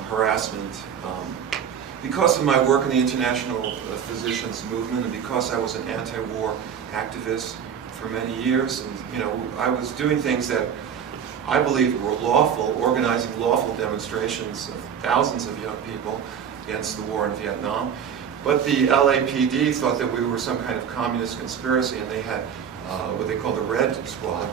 harassment. Because of my work in the international physicians movement, and because I was an anti-war activist for many years, and I was doing things that I believed were lawful, organizing lawful demonstrations of thousands of young people against the war in Vietnam. But the LAPD thought that we were some kind of communist conspiracy, and they had what they called the Red Squad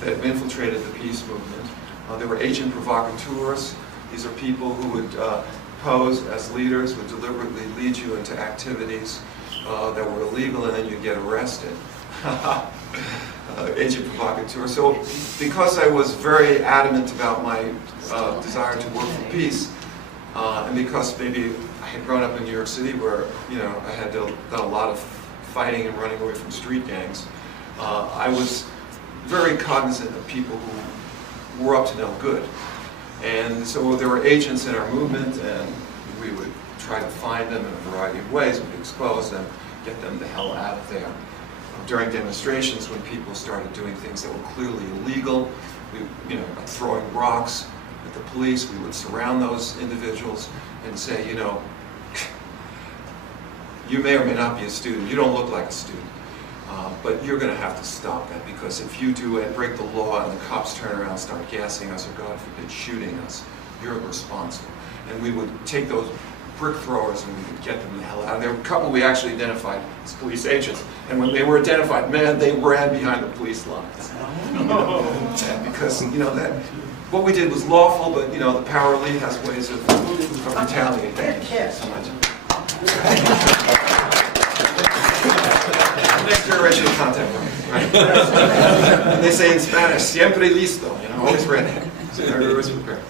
that had infiltrated the peace movement. There were agent provocateurs. These are people who would pose as leaders, would deliberately lead you into activities that were illegal, and then you'd get arrested. Agent provocateur. So because I was very adamant about my desire to work for peace, and because maybe I had grown up in New York City where I had done a lot of fighting and running away from street gangs, I was very cognizant of people who were up to no good. And so there were agents in our movement, and we would try to find them in a variety of ways. We'd expose them, get them the hell out of there. During demonstrations, when people started doing things that were clearly illegal, like throwing rocks at the police, we would surround those individuals and say, you may or may not be a student, you don't look like a student, but you're going to have to stop that, because if you do and break the law and the cops turn around and start gassing us, or God forbid, shooting us, you're responsible. And we would take those brick throwers and we would get them the hell out. There were a couple we actually identified as police agents, and when they were identified, man, they ran behind the police lines. Because that what we did was lawful, but the power elite has ways of retaliating. Thank you so much. Next generation of contact women, right? And they say in Spanish, siempre listo, always ready. Always prepared.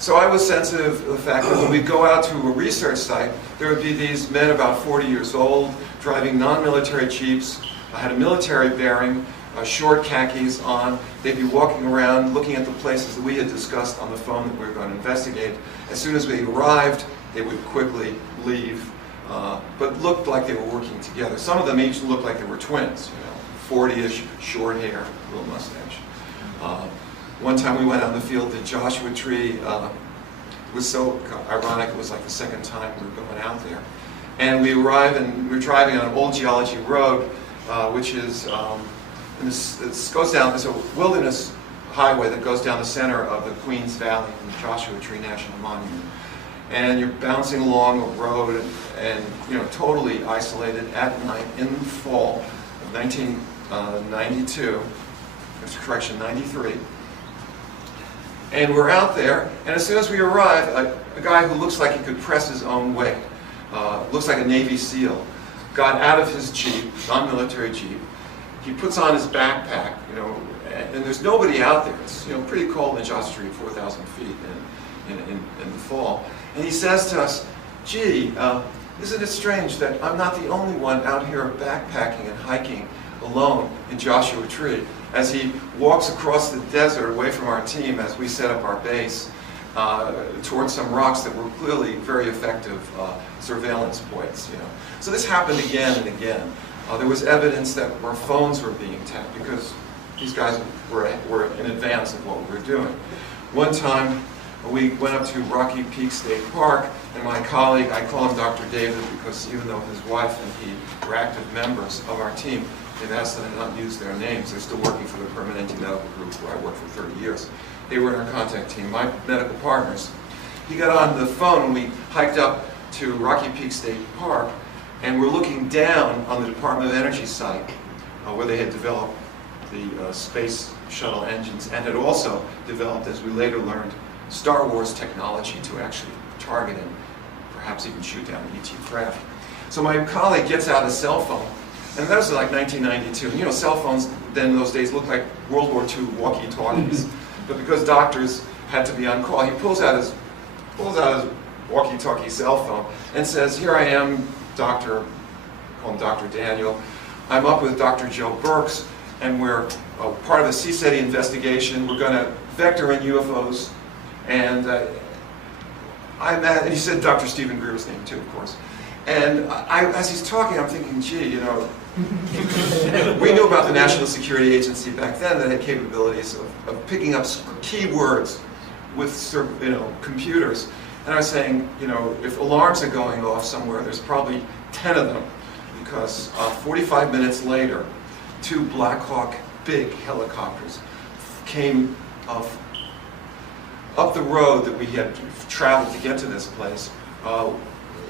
So I was sensitive to the fact that when we go out to a research site, there would be these men about 40 years old, driving non-military jeeps, had a military bearing, short khakis on. They'd be walking around looking at the places that we had discussed on the phone that we were going to investigate. As soon as we arrived, they would quickly leave, but looked like they were working together. Some of them each looked like they were twins, 40-ish, short hair, little mustache. One time we went out in the field, the Joshua Tree. It was so ironic, it was like the second time we were going out there. And we arrived and we were driving on an old geology road, which is, this goes down, there's a wilderness highway that goes down the center of the Queens Valley in the Joshua Tree National Monument. And you're bouncing along a road and totally isolated at night in the fall of 1992, correction, 93. And we're out there, and as soon as we arrive, a guy who looks like he could press his own weight, looks like a Navy SEAL, got out of his Jeep, non-military Jeep. He puts on his backpack, and there's nobody out there. It's pretty cold in Joshua Tree, 4,000 feet in the fall. And he says to us, gee, isn't it strange that I'm not the only one out here backpacking and hiking alone in Joshua Tree, as he walks across the desert away from our team as we set up our base towards some rocks that were clearly very effective surveillance points. So this happened again and again. There was evidence that our phones were being tapped because these guys were in advance of what we were doing. One time we went up to Rocky Peak State Park, and my colleague, I call him Dr. David because even though his wife and he were active members of our team, they've asked that I not use their names. They're still working for the Permanente Medical Group where I worked for 30 years. They were in our contact team, my medical partners. He got on the phone and we hiked up to Rocky Peak State Park, and we're looking down on the Department of Energy site where they had developed the space shuttle engines and had also developed, as we later learned, Star Wars technology to actually target and perhaps even shoot down an ET craft. So my colleague gets out his cell phone, and that was like 1992. And cell phones then in those days looked like World War II walkie-talkies. But because doctors had to be on call, he pulls out his walkie-talkie cell phone and says, here I am, Dr. call him Dr. Daniel. I'm up with Dr. Joe Burkes, and we're part of a CSETI investigation. We're going to vector in UFOs. And and he said Dr. Stephen Greer's name too, of course. And as he's talking, I'm thinking, gee, we knew about the National Security Agency back then that had capabilities of picking up keywords with computers. And I was saying, if alarms are going off somewhere, there's probably 10 of them, because 45 minutes later, 2 Black Hawk big helicopters came up the road that we had traveled to get to this place,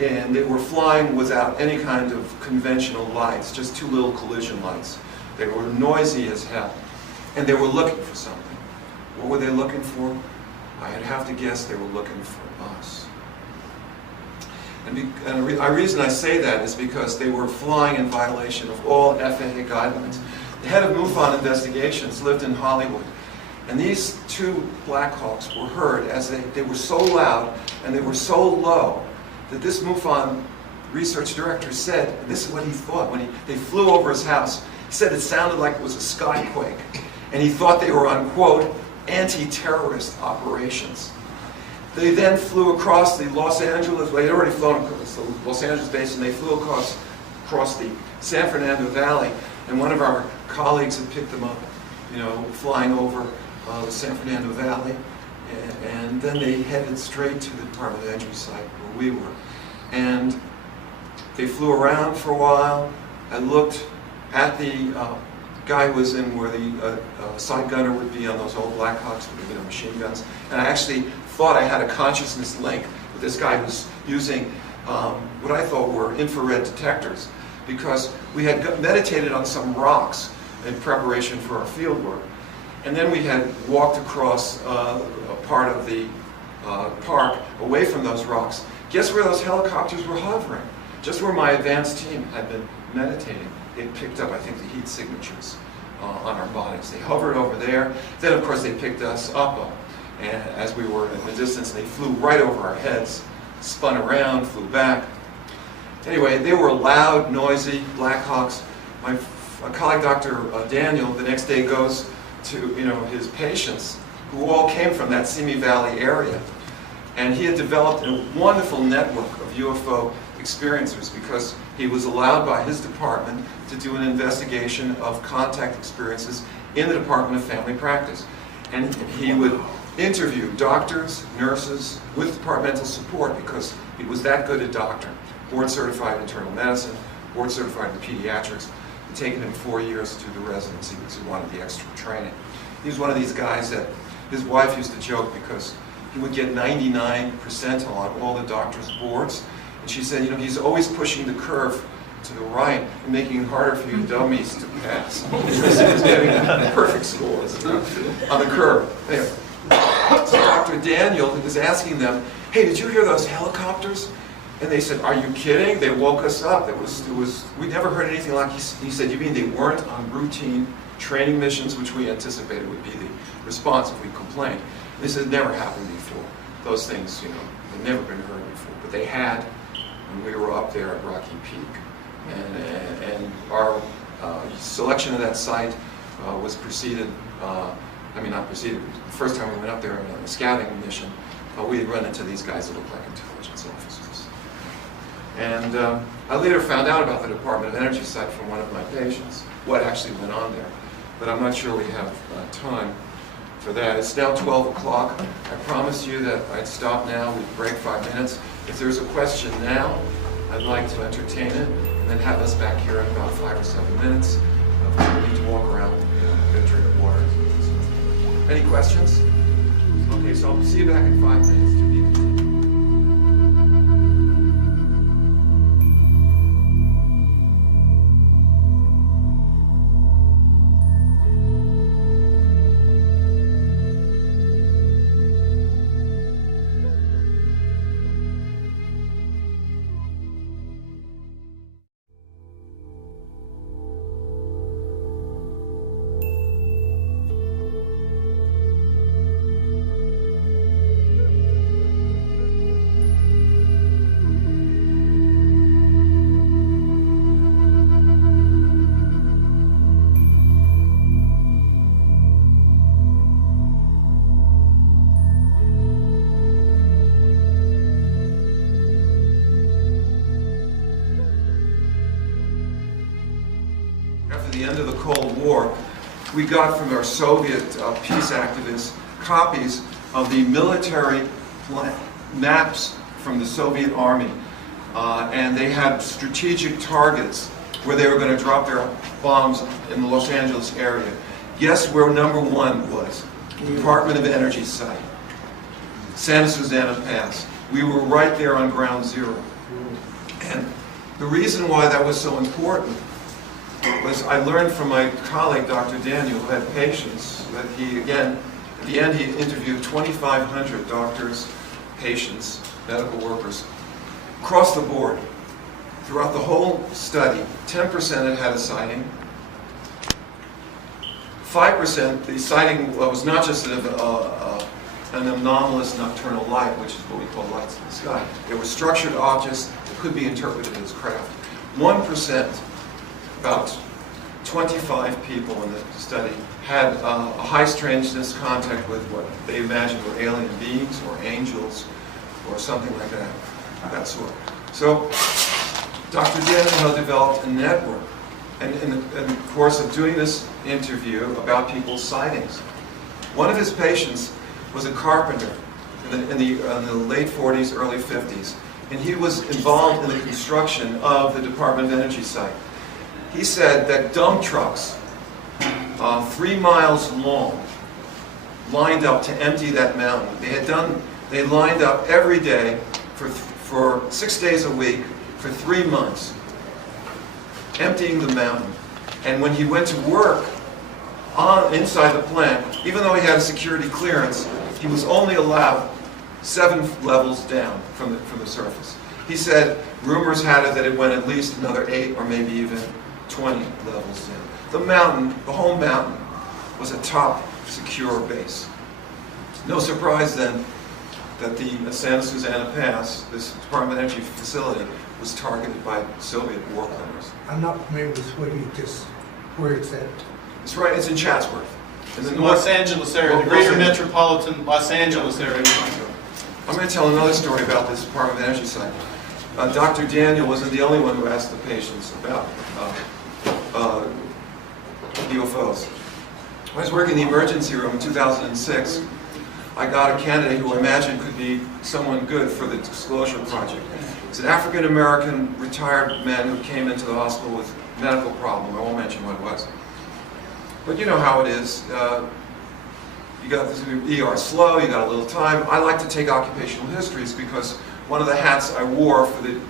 and they were flying without any kind of conventional lights, just 2 little collision lights. They were noisy as hell, and they were looking for something. What were they looking for? I'd have to guess they were looking for us. And the reason I say that is because they were flying in violation of all FAA guidelines. The head of MUFON Investigations lived in Hollywood. And these 2 Black Hawks were heard as they were so loud and they were so low that this MUFON research director said, and this is what he thought when they flew over his house, he said it sounded like it was a skyquake. And he thought they were on, quote, anti-terrorist operations. They then flew across the Los Angeles, well, they'd already flown across the Los Angeles basin, they flew across the San Fernando Valley, and one of our colleagues had picked them up, you know, flying over the San Fernando Valley, and then they headed straight to the Department of Energy site where we were. And they flew around for a while. I looked at the guy who was in where the side gunner would be on those old Blackhawks, you know, machine guns, and I actually thought I had a consciousness link with this guy who was using what I thought were infrared detectors, because we had meditated on some rocks in preparation for our field work. And then we had walked across a part of the park away from those rocks. Guess where those helicopters were hovering? Just where my advanced team had been meditating. They picked up, I think, the heat signatures on our bodies. They hovered over there. Then, of course, they picked us up and as we were in the distance. They flew right over our heads, spun around, flew back. Anyway, they were loud, noisy Blackhawks. My colleague, Dr. Daniel, the next day goes to, you know, his patients who all came from that Simi Valley area. And he had developed a wonderful network of UFO experiencers because he was allowed by his department to do an investigation of contact experiences in the Department of Family Practice. And he would interview doctors, nurses, with departmental support because he was that good a doctor. Board certified in internal medicine, board certified in pediatrics. It had taken him 4 years to do the residency because he wanted the extra training. He was one of these guys that his wife used to joke because he would get 99 percentile on all the doctors' boards. And she said, you know, he's always pushing the curve to the right and making it harder for you dummies to pass. He was getting perfect scores on the curve. Anyway, so Dr. Daniel was asking them, hey, did you hear those helicopters? And they said, are you kidding? They woke us up. We never heard anything like. He said, you mean they weren't on routine training missions, which we anticipated would be the response if we complained. This had never happened before. Those things, you know, had never been heard before, but they had when we were up there at Rocky Peak. And our selection of that site was preceded, not preceded, the first time we went up there on a scouting mission, we had run into these guys that looked like intelligence officers. And I later found out about the Department of Energy site from one of my patients, what actually went on there. But I'm not sure we have time for that. It's now 12 o'clock. I promised you that I'd stop now. We'd break 5 minutes. If there's a question now, I'd like to entertain it, and then have us back here in about 5 or 7 minutes. We need to walk around, get a drink of water. Any questions? Okay, so I'll see you back in 5 minutes to be continued. The end of the Cold War, we got from our Soviet peace activists copies of the military maps from the Soviet Army, and they had strategic targets where they were going to drop their bombs in the Los Angeles area. Guess where number one was? The Department of Energy site, Santa Susana Pass. We were right there on ground zero. And the reason why that was so important was I learned from my colleague, Dr. Daniel, who had patients, that he, again, at the end he interviewed 2,500 doctors, patients, medical workers, across the board. Throughout the whole study, 10% had a sighting. 5%, the sighting was not just an anomalous nocturnal light, which is what we call lights in the sky. They were structured objects that could be interpreted as craft. 1%, about 25 people in the study had a high strangeness contact with what they imagined were alien beings or angels or something like that sort. So Dr. Daniel developed a network, and in the course of doing this interview about people's sightings, one of his patients was a carpenter in the late 40s, early 50s, and he was involved in the construction of the Department of Energy site. He said that dump trucks, 3 miles long, lined up to empty that mountain. They lined up every day for 6 days a week for 3 months, emptying the mountain. And when he went to work inside the plant, even though he had a security clearance, he was only allowed 7 levels down from the surface. He said rumors had it that it went at least another 8 or maybe even 20 levels down. The mountain, the whole mountain, was a top secure base. No surprise then that the Santa Susana Pass, this Department of Energy facility, was targeted by Soviet war planes. I'm not familiar with where it's at. It's right, it's in Chatsworth. In the Los Angeles area, the greater metropolitan Los Angeles area. I'm going to tell another story about this Department of Energy site. Dr. Daniel wasn't the only one who asked the patients about UFOs. When I was working in the emergency room in 2006, I got a candidate who I imagined could be someone good for the Disclosure Project. He's an African-American retired man who came into the hospital with a medical problem. I won't mention what it was. But you know how it is. You got this ER slow, you got a little time. I like to take occupational histories because one of the hats I wore for the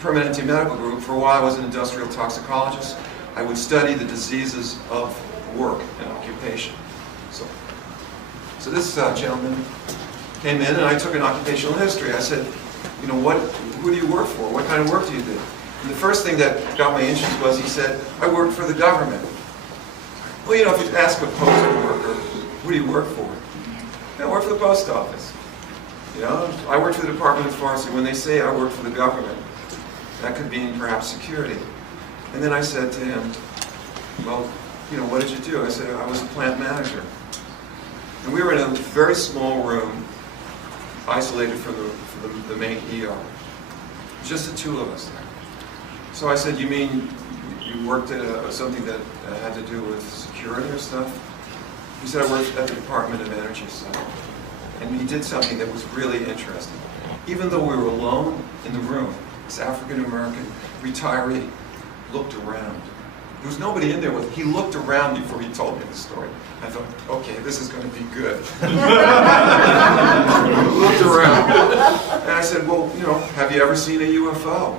Permanente Medical Group, for a while I was an industrial toxicologist. I would study the diseases of work and occupation. So this gentleman came in and I took an occupational history. I said, you know, who do you work for? What kind of work do you do? And the first thing that got my interest was he said, I work for the government. Well, you know, if you ask a postal worker, who do you work for? I work for the post office. You know, I work for the Department of Forestry. When they say I work for the government, that could mean perhaps security. And then I said to him, well, you know, what did you do? I said, I was a plant manager. And we were in a very small room, isolated from the main ER. Just the two of us there. So I said, you mean you worked at something that had to do with security or stuff? He said, I worked at the Department of Energy site. And he did something that was really interesting. Even though we were alone in the room, this African-American retiree looked around. There was nobody in there with him. He looked around before he told me the story. I thought, okay, this is going to be good. Looked around. And I said, well, you know, have you ever seen a UFO?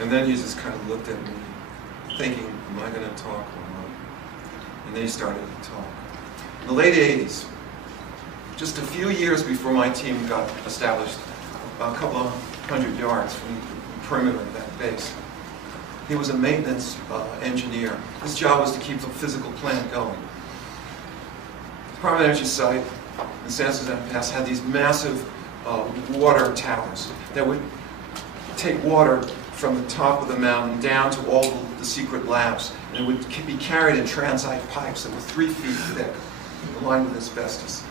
And then he just kind of looked at me, thinking, am I going to talk or not? And then he started to talk. In the late 80s, just a few years before my team got established, a couple of 100 yards from the perimeter of that base, he was a maintenance engineer. His job was to keep the physical plant going. The Department of Energy site in Santa Susana Pass had these massive water towers that would take water from the top of the mountain down to all the secret labs. And it would be carried in transite pipes that were 3 feet thick, lined with asbestos.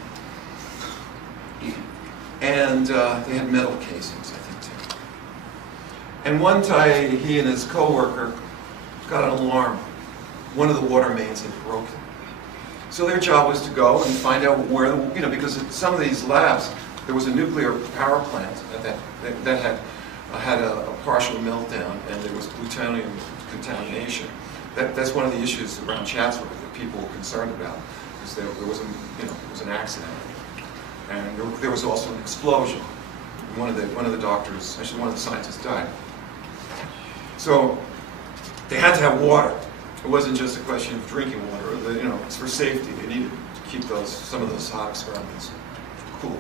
And they had metal casings, I think, too. And one time, he and his coworker got an alarm. One of the water mains had broken. So their job was to go and find out where, you know, because at some of these labs, there was a nuclear power plant that had a partial meltdown, and there was plutonium contamination. That's one of the issues around Chatsworth that people were concerned about, because there was an accident, and there was also an explosion. One of the doctors, actually one of the scientists, died. So they had to have water. It wasn't just a question of drinking water. You know, it's for safety. They needed to keep some of those hot experiments cool.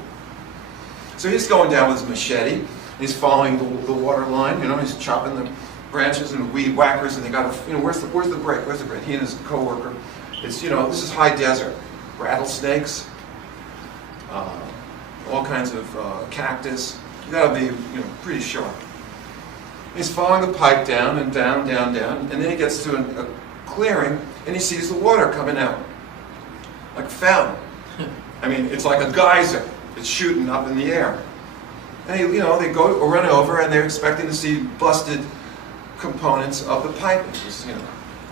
So he's going down with his machete. He's following the water line. You know, he's chopping the branches and weed whackers, and they got to, you know, where's the break? Where's the break? He and his coworker. It's, you know, this is high desert. Rattlesnakes, all kinds of cactus. You got to be, you know, pretty sharp. He's following the pipe down and down, down, down, and then he gets to clearing, and he sees the water coming out, like a fountain. I mean, it's like a geyser. It's shooting up in the air. And they go run over, and they're expecting to see busted components of the pipe.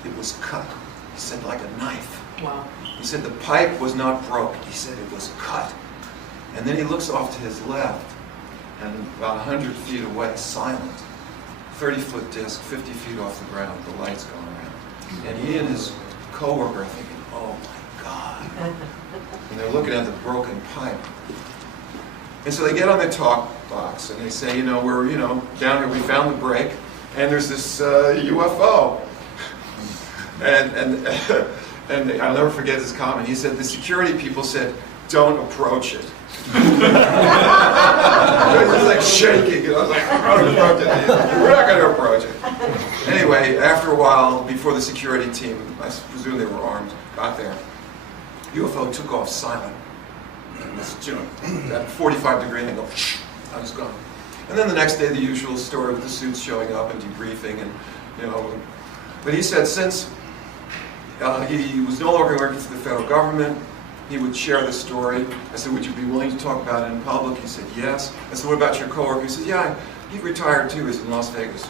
It was cut. He said, like a knife. Wow. He said the pipe was not broken. He said it was cut. And then he looks off to his left, and about 100 feet away, silent, 30-foot disc, 50 feet off the ground, the lights going around. And he and his coworker are thinking, oh my God. And they're looking at the broken pipe. And so they get on their talk box and they say, we're, down here, we found the break, and there's this UFO. And I'll never forget his comment. He said, the security people said, don't approach it. It was like shaking. I was like, we're not going to approach it. Anyway, after a while, before the security team, I presume they were armed, got there, UFO took off silent. And this, that 45-degree angle, I was gone. And then the next day, the usual story with the suits showing up and debriefing, and But he said since he was no longer working for the federal government, he would share the story. I said, would you be willing to talk about it in public? He said, yes. I said, what about your coworker? He said, yeah, he retired too. He's in Las Vegas.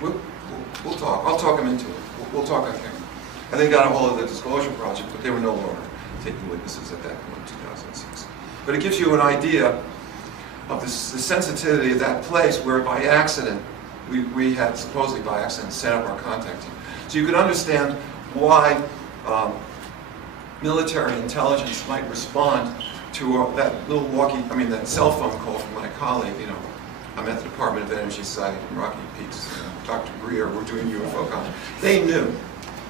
We'll talk. I'll talk him into it. We'll talk on camera. And they got a hold of the Disclosure Project, but they were no longer taking witnesses at that point in 2006. But it gives you an idea of the sensitivity of that place where by accident, we had supposedly by accident set up our contact team. So you can understand why military intelligence might respond to that little that cell phone call from my colleague. I'm at the Department of Energy site in Rocky Peaks. Dr. Greer, we're doing UFO contact. They knew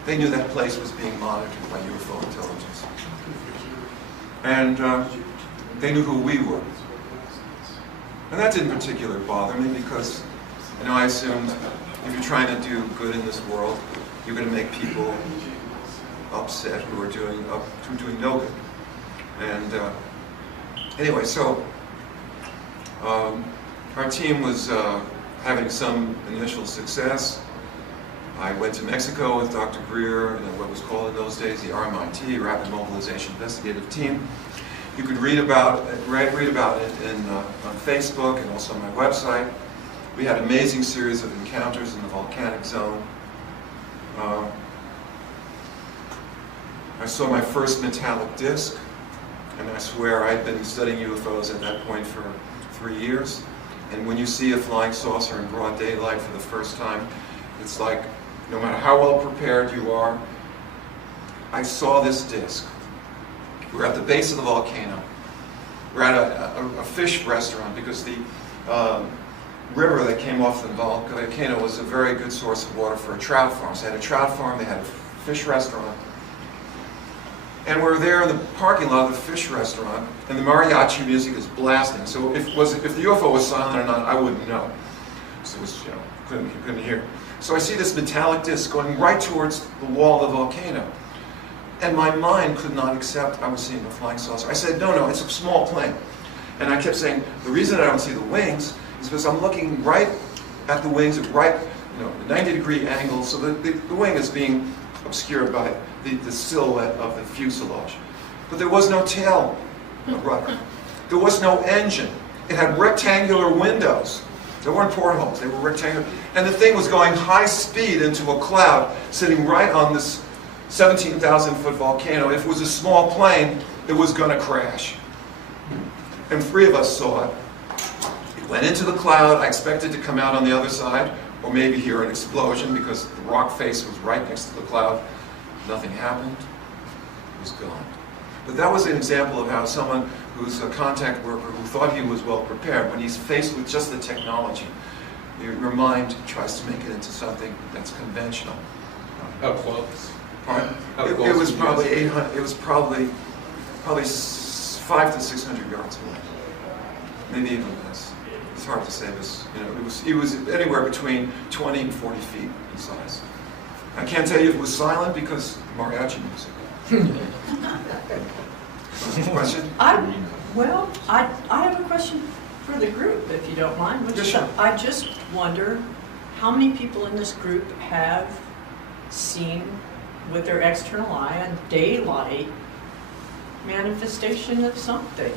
that place was being monitored by UFO intelligence. And they knew who we were. And that didn't particularly bother me because, I assumed if you're trying to do good in this world, you're going to make people upset who are doing no good. And anyway, so our team was having some initial success. I went to Mexico with Dr. Greer and what was called in those days the RMIT, Rapid Mobilization Investigative Team. You could read about it on Facebook and also on my website. We had an amazing series of encounters in the volcanic zone. I saw my first metallic disc, and I swear I'd been studying UFOs at that point for 3 years. And when you see a flying saucer in broad daylight for the first time, it's like, no matter how well prepared you are, I saw this disc. We're at the base of the volcano. We're at a fish restaurant because the river that came off the volcano was a very good source of water for a trout farm. So they had a trout farm, they had a fish restaurant. And we're there in the parking lot of the fish restaurant, and the mariachi music is blasting. So if the UFO was silent or not, I wouldn't know. So it was, couldn't hear. So I see this metallic disc going right towards the wall of the volcano. And my mind could not accept I was seeing a flying saucer. I said, no, it's a small plane. And I kept saying, the reason I don't see the wings is because I'm looking right at the wings at the 90-degree angle, so the wing is being obscured by the silhouette of the fuselage. But there was no tail rudder. There was no engine. It had rectangular windows. There weren't portholes, they were rectangular. And the thing was going high speed into a cloud, sitting right on this 17,000-foot volcano. If it was a small plane, it was going to crash. And 3 of us saw it. It went into the cloud. I expected to come out on the other side, or maybe hear an explosion because the rock face was right next to the cloud. Nothing happened. It was gone. But that was an example of how someone who's a contact worker who thought he was well prepared, when he's faced with just the technology, your mind tries to make it into something that's conventional. How close? Pardon? How It close was did you probably guys- 800. It was probably 500 to 600 yards away, maybe even less. It's hard to say. It was anywhere between 20 and 40 feet in size. I can't tell you if it was silent because mariachi music. Question? I have a question for the group, if you don't mind. Yes, sure. I just wonder how many people in this group have seen with their external eye, a daylight manifestation of something.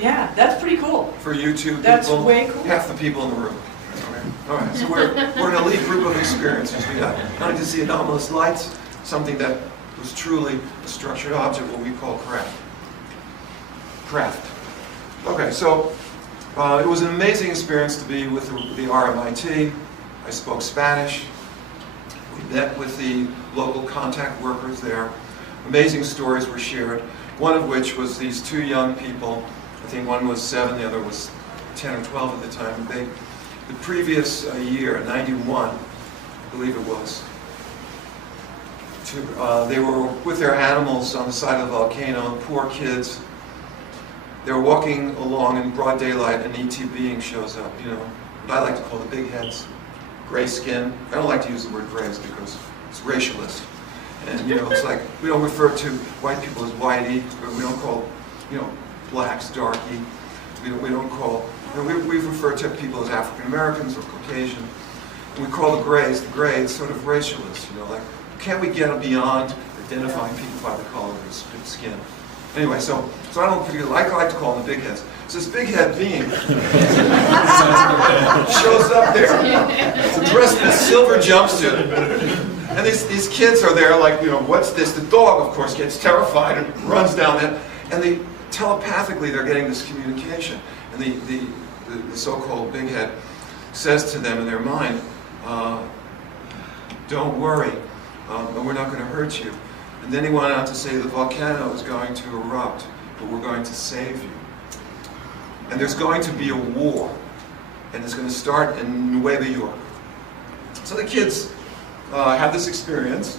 Yeah, that's pretty cool. For you two people, That's way cool. half the people in the room. All right, so we're an elite group of experiencers. We got not to see anomalous lights, something that was truly a structured object, what we call craft. Okay, so it was an amazing experience to be with the RMIT. I spoke Spanish. We met with the local contact workers there. Amazing stories were shared, one of which was these two young people. I think one was 7, the other was 10 or 12 at the time. The previous year, 91, I believe it was, they were with their animals on the side of the volcano, poor kids. They were walking along in broad daylight, and ET being shows up, you know, what I like to call the big heads, gray skin. I don't like to use the word grays because it's racialist. And, you know, it's like, we don't refer to white people as whitey, or we don't call, you know, blacks darky. We don't call, you know, we refer to people as African Americans or Caucasian. And we call the grays sort of racialist, you know, like, can't we get beyond identifying people by the color of their skin? Anyway, so I don't particularly, I like to call them the big heads. So this big head being shows up there, dressed in a silver jumpsuit. And these kids are there like, you know, what's this? The dog, of course, gets terrified and runs down there. And telepathically, they're getting this communication. And the so-called big head says to them in their mind, don't worry, we're not going to hurt you. And then he went on to say the volcano is going to erupt, but we're going to save you. And there's going to be a war, and it's going to start in Nueva York. So the kids had this experience.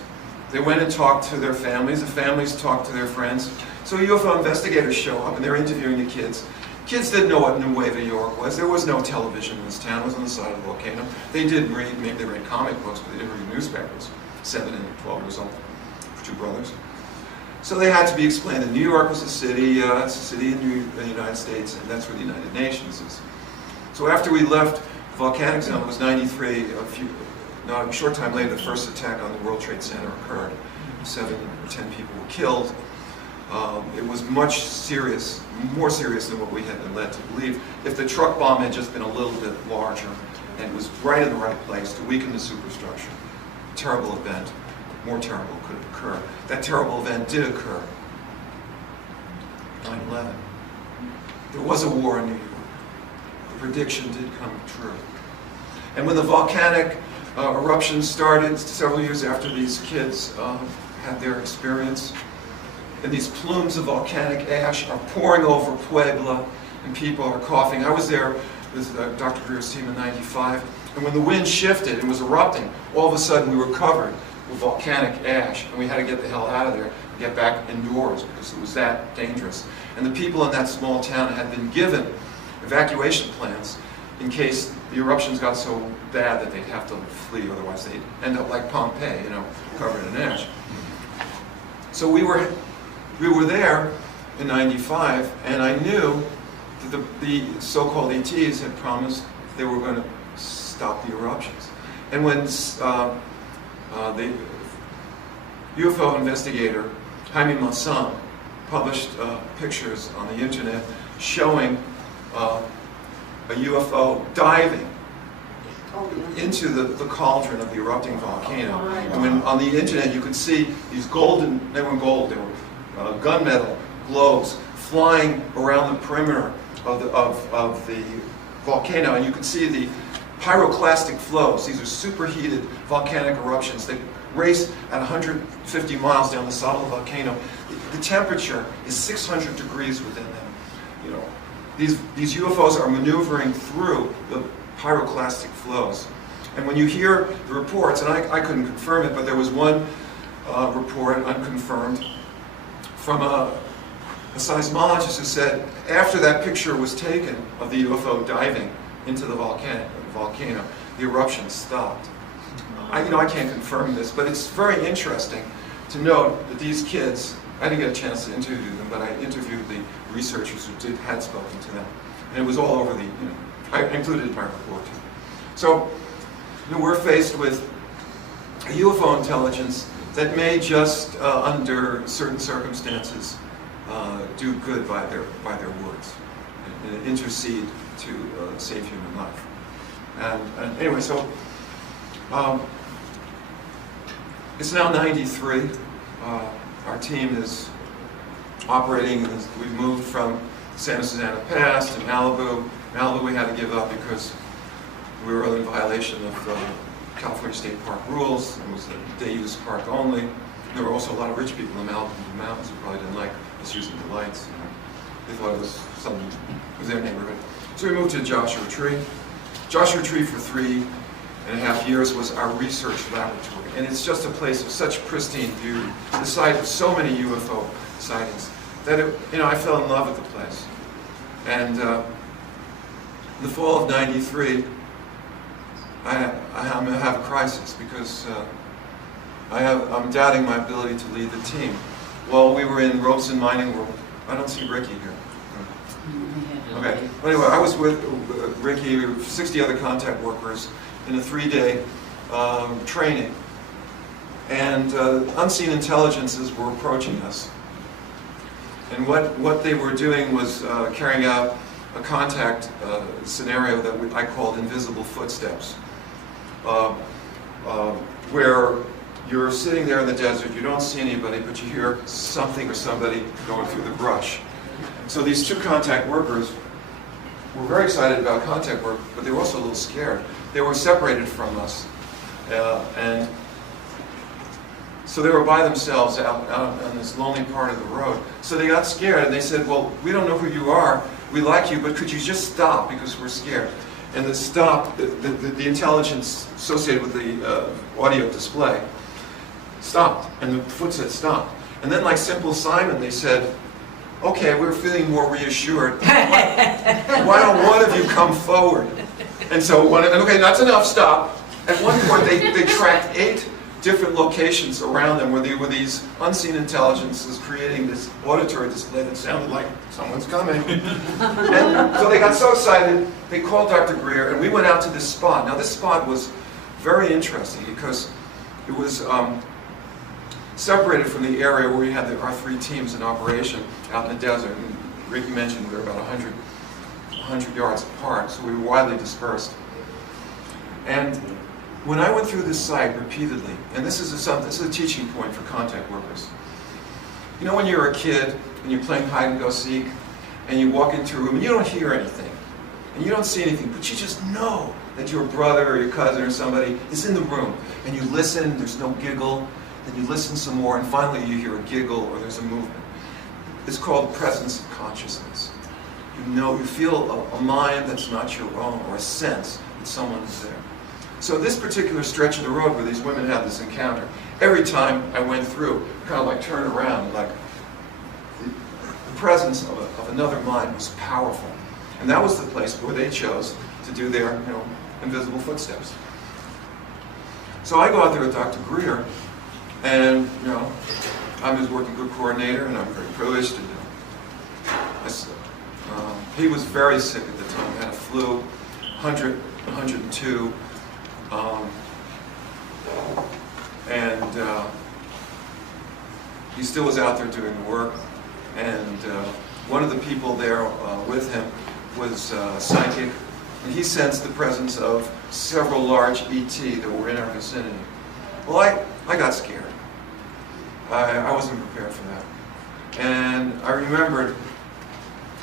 They went and talked to their families. The families talked to their friends. So UFO investigators show up, and they're interviewing the kids. Kids didn't know what Nueva York was. There was no television in this town. It was on the side of the volcano. They did read, maybe they read comic books, but they didn't read newspapers. 7 and 12 years old. Two brothers. So they had to be explained that New York was a city, it's a city in the United States, and that's where the United Nations is. So after we left the volcanic zone, it was 93, a short time later, the first attack on the World Trade Center occurred. 7 or 10 people were killed. It was much more serious than what we had been led to believe. If the truck bomb had just been a little bit larger, and it was right in the right place to weaken the superstructure, terrible event. More terrible could occur. That terrible event did occur. 9/11. There was a war in New York. The prediction did come true. And when the volcanic eruption started several years after these kids had their experience, and these plumes of volcanic ash are pouring over Puebla, and people are coughing. I was there with Dr. Greer's team in 95, and when the wind shifted and was erupting, all of a sudden we were covered with volcanic ash, and we had to get the hell out of there and get back indoors because it was that dangerous. And the people in that small town had been given evacuation plans in case the eruptions got so bad that they'd have to flee, otherwise they'd end up like Pompeii, you know, covered in ash. So we were there in 95, and I knew that the so-called ETs had promised they were going to stop the eruptions. And when the UFO investigator, Jaime Maussan, published pictures on the internet showing a UFO diving into the cauldron of the erupting volcano. And when on the internet you could see these golden, they weren't gold, they were gunmetal globes flying around the perimeter of the volcano, and you could see the pyroclastic flows. These are superheated volcanic eruptions that race at 150 miles down the side of the volcano. The temperature is 600 degrees within them. You know, these UFOs are maneuvering through the pyroclastic flows. And when you hear the reports, and I couldn't confirm it, but there was one report, unconfirmed, from a seismologist who said after that picture was taken of the UFO diving into the volcano, the eruption stopped. I can't confirm this, but it's very interesting to note that these kids, I didn't get a chance to interview them, but I interviewed the researchers who had spoken to them. And it was all over I included it in my report too. So, we're faced with a UFO intelligence that may just, under certain circumstances, do good by their words and intercede to save human life. And anyway, so it's now 93. Our team is operating. We've moved from Santa Susana Pass to Malibu. Malibu we had to give up because we were in violation of California State Park rules. It was a day-use park only. There were also a lot of rich people in the Malibu Mountains who probably didn't like us using the lights. You know. They thought it was their neighborhood. So we moved to Joshua Tree. Joshua Tree for 3.5 years was our research laboratory. And it's just a place of such pristine beauty, the site of so many UFO sightings, that I fell in love with the place. And in the fall of '93, I'm going to have a crisis because I'm doubting my ability to lead the team. Well, we were in Robeson Mining World. I don't see Ricky here. Okay. Anyway, I was with Ricky, 60 other contact workers in a 3-day training. And unseen intelligences were approaching us. And what they were doing was carrying out a contact scenario that I called invisible footsteps, where you're sitting there in the desert, you don't see anybody, but you hear something or somebody going through the brush. So these two contact workers were very excited about contact work, but they were also a little scared. They were separated from us, and so they were by themselves out on this lonely part of the road. So they got scared and they said, well, we don't know who you are, we like you, but could you just stop because we're scared? And the stop, the intelligence associated with the audio display stopped, and the foot said stop. And then like Simple Simon, they said, okay, we're feeling more reassured. Why don't one of you come forward? And so, okay, that's enough, stop. At one point, they tracked 8 different locations around them where there were these unseen intelligences creating this auditory display that sounded like someone's coming. And so they got so excited, they called Dr. Greer, and we went out to this spot. Now, this spot was very interesting because it was separated from the area where we had our 3 teams in operation out in the desert. And Ricky mentioned we were about 100 yards apart, so we were widely dispersed. And when I went through this site repeatedly, and this is a teaching point for contact workers. You know when you're a kid and you're playing hide and go seek, and you walk into a room and you don't hear anything, and you don't see anything, but you just know that your brother or your cousin or somebody is in the room, and you listen, there's no giggle, then you listen some more, and finally you hear a giggle or there's a movement. It's called presence of consciousness. You feel a mind that's not your own, or a sense that someone is there. So this particular stretch of the road where these women had this encounter, every time I went through, kind of like turned around, like the presence of another mind was powerful. And that was the place where they chose to do their invisible footsteps. So I go out there with Dr. Greer, and I'm his working group coordinator, and I'm very privileged to he was very sick at the time, had a flu, 100, 102, and he still was out there doing the work. And one of the people there with him was psychic, and he sensed the presence of several large ET that were in our vicinity. Well, I got scared. I wasn't prepared for that. And I remembered,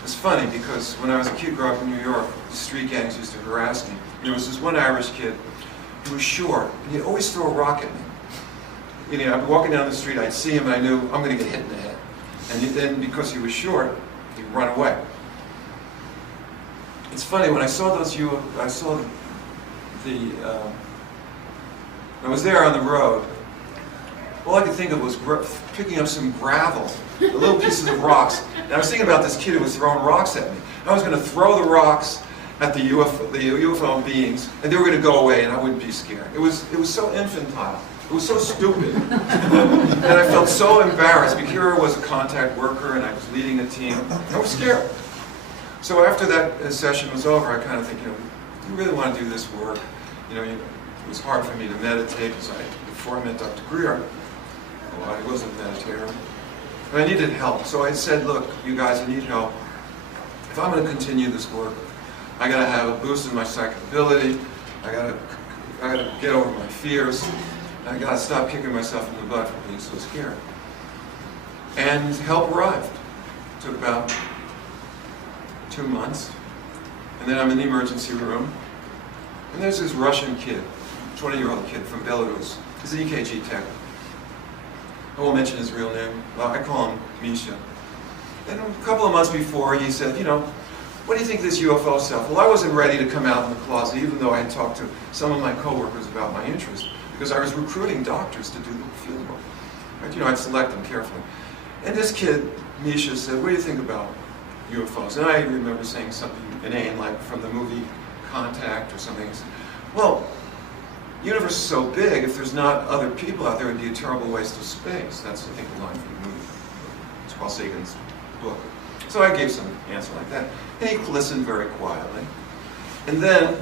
it's funny because when I was a kid growing up in New York, the street gangs used to harass me. There was this one Irish kid who was short, and he'd always throw a rock at me. I'd be walking down the street, I'd see him, and I knew I'm going to get hit in the head. And then, because he was short, he'd run away. It's funny, when I saw I was there on the road, all I could think of was picking up some gravel, little pieces of rocks. And I was thinking about this kid who was throwing rocks at me. I was going to throw the rocks at the UFO beings, and they were going to go away, and I wouldn't be scared. It was so infantile. It was so stupid. And I felt so embarrassed because here I was a contact worker, and I was leading a team. I was scared. So after that session was over, I kind of think, you really want to do this work. It was hard for me to meditate because before I met Dr. Greer, well, I wasn't a meditator. But I needed help. So I said, look, you guys, I need help. If I'm going to continue this work, I got to have a boost in my psychic ability. I got to get over my fears. And I got to stop kicking myself in the butt for being so scared. And help arrived. It took about 2 months. And then I'm in the emergency room. And there's this Russian kid, 20-year-old kid from Belarus. He's an EKG tech. I won't mention his real name. Well, I call him Misha. And a couple of months before, he said, you know, what do you think of this UFO stuff? Well, I wasn't ready to come out in the closet, even though I had talked to some of my coworkers about my interest, because I was recruiting doctors to do the field work. Right? You know, I'd select them carefully. And this kid, Misha, said, what do you think about UFOs? And I remember saying something inane, like from the movie Contact or something. He said, well, the universe is so big, if there's not other people out there, it would be a terrible waste of space. That's, I think, the line from the movie. It's Carl Sagan's book. So I gave some answer like that. And he listened very quietly. And then,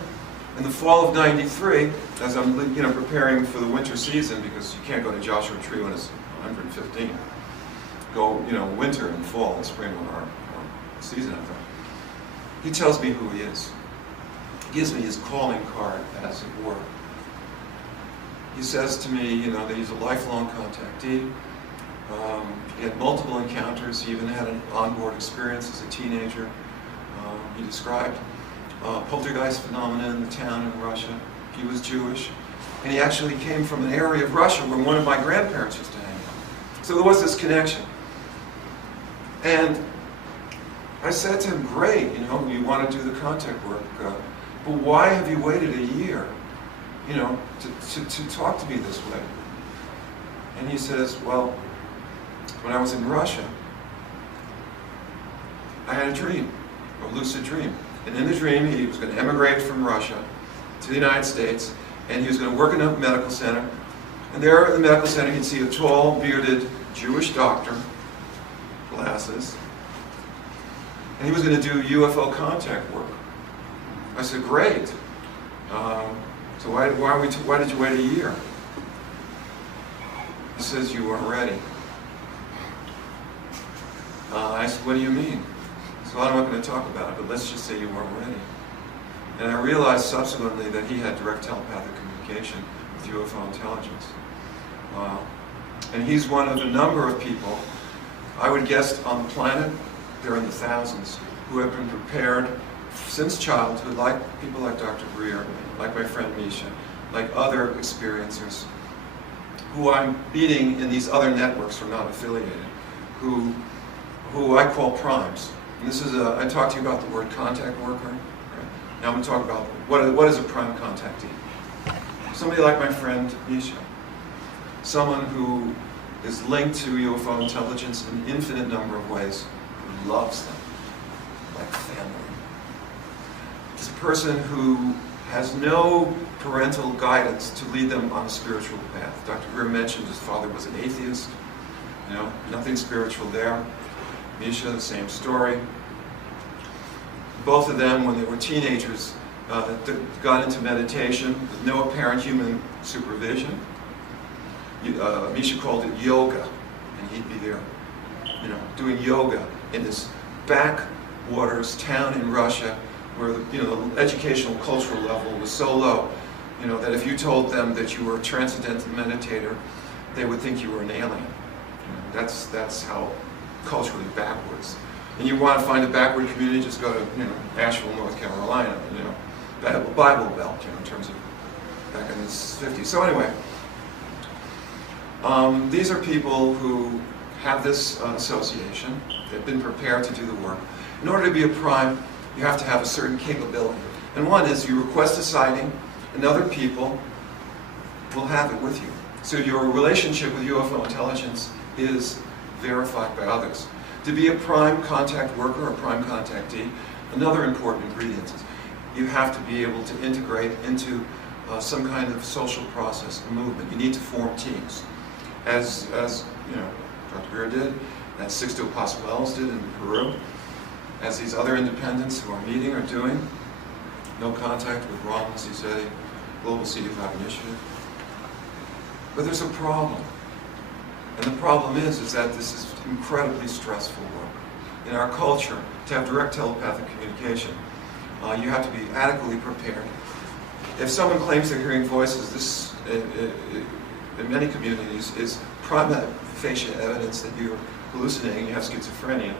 in the fall of '93, as I'm preparing for the winter season, because you can't go to Joshua Tree when it's 115, go winter and fall and spring when our season out there. He tells me who he is. He gives me his calling card, as it were. He says to me, that he's a lifelong contactee. He had multiple encounters. He even had an onboard experience as a teenager. He described poltergeist phenomena in the town in Russia. He was Jewish. And he actually came from an area of Russia where one of my grandparents used to hang out. So there was this connection. And I said to him, great, you want to do the contact work, but why have you waited a year, to talk to me this way? And he says, well, when I was in Russia, I had a dream, a lucid dream. And in the dream, he was going to emigrate from Russia to the United States, and he was going to work in a medical center. And there in the medical center, he'd see a tall, bearded Jewish doctor, glasses, and he was going to do UFO contact work. I said, great. So why did you wait a year? He says, you weren't ready. I said, what do you mean? So I'm not going to talk about it, but let's just say you weren't ready. And I realized subsequently that he had direct telepathic communication with UFO intelligence. And he's one of a number of people, I would guess on the planet, there are in the thousands, who have been prepared since childhood, like people like Dr. Greer, like my friend Misha, like other experiencers, who I'm meeting in these other networks who are not affiliated, who I call primes. And this is I talked to you about the word contact worker. Right? Now I'm going to talk about what is a prime contactee. Somebody like my friend Misha, someone who is linked to UFO intelligence in an infinite number of ways, who loves them like family. It's a person who has no parental guidance to lead them on a spiritual path. Dr. Greer mentioned his father was an atheist, nothing spiritual there. Misha, the same story. Both of them, when they were teenagers, got into meditation with no apparent human supervision. Misha called it yoga, and he'd be there, doing yoga in this backwaters town in Russia, where the educational cultural level was so low, that if you told them that you were a transcendental meditator, they would think you were an alien. That's how culturally backwards. And you want to find a backward community, just go to Asheville, North Carolina, Bible Belt, in terms of back in the 50s. So anyway, these are people who have this association. They've been prepared to do the work. In order to be a prime, you have to have a certain capability. And one is you request a sighting, and other people will have it with you. So your relationship with UFO intelligence is verified by others. To be a prime contact worker or prime contactee, another important ingredient is you have to be able to integrate into some kind of social process, a movement. You need to form teams. As Dr. Becker did, as Sixto Pascual's did in Peru, as these other independents who are meeting are doing. No contact with Ron Zizetti, Global CD5 Initiative. But there's a problem. And the problem is that this is incredibly stressful work. In our culture, to have direct telepathic communication, you have to be adequately prepared. If someone claims they're hearing voices, this, in many communities, is prima facie evidence that you're hallucinating, you have schizophrenia,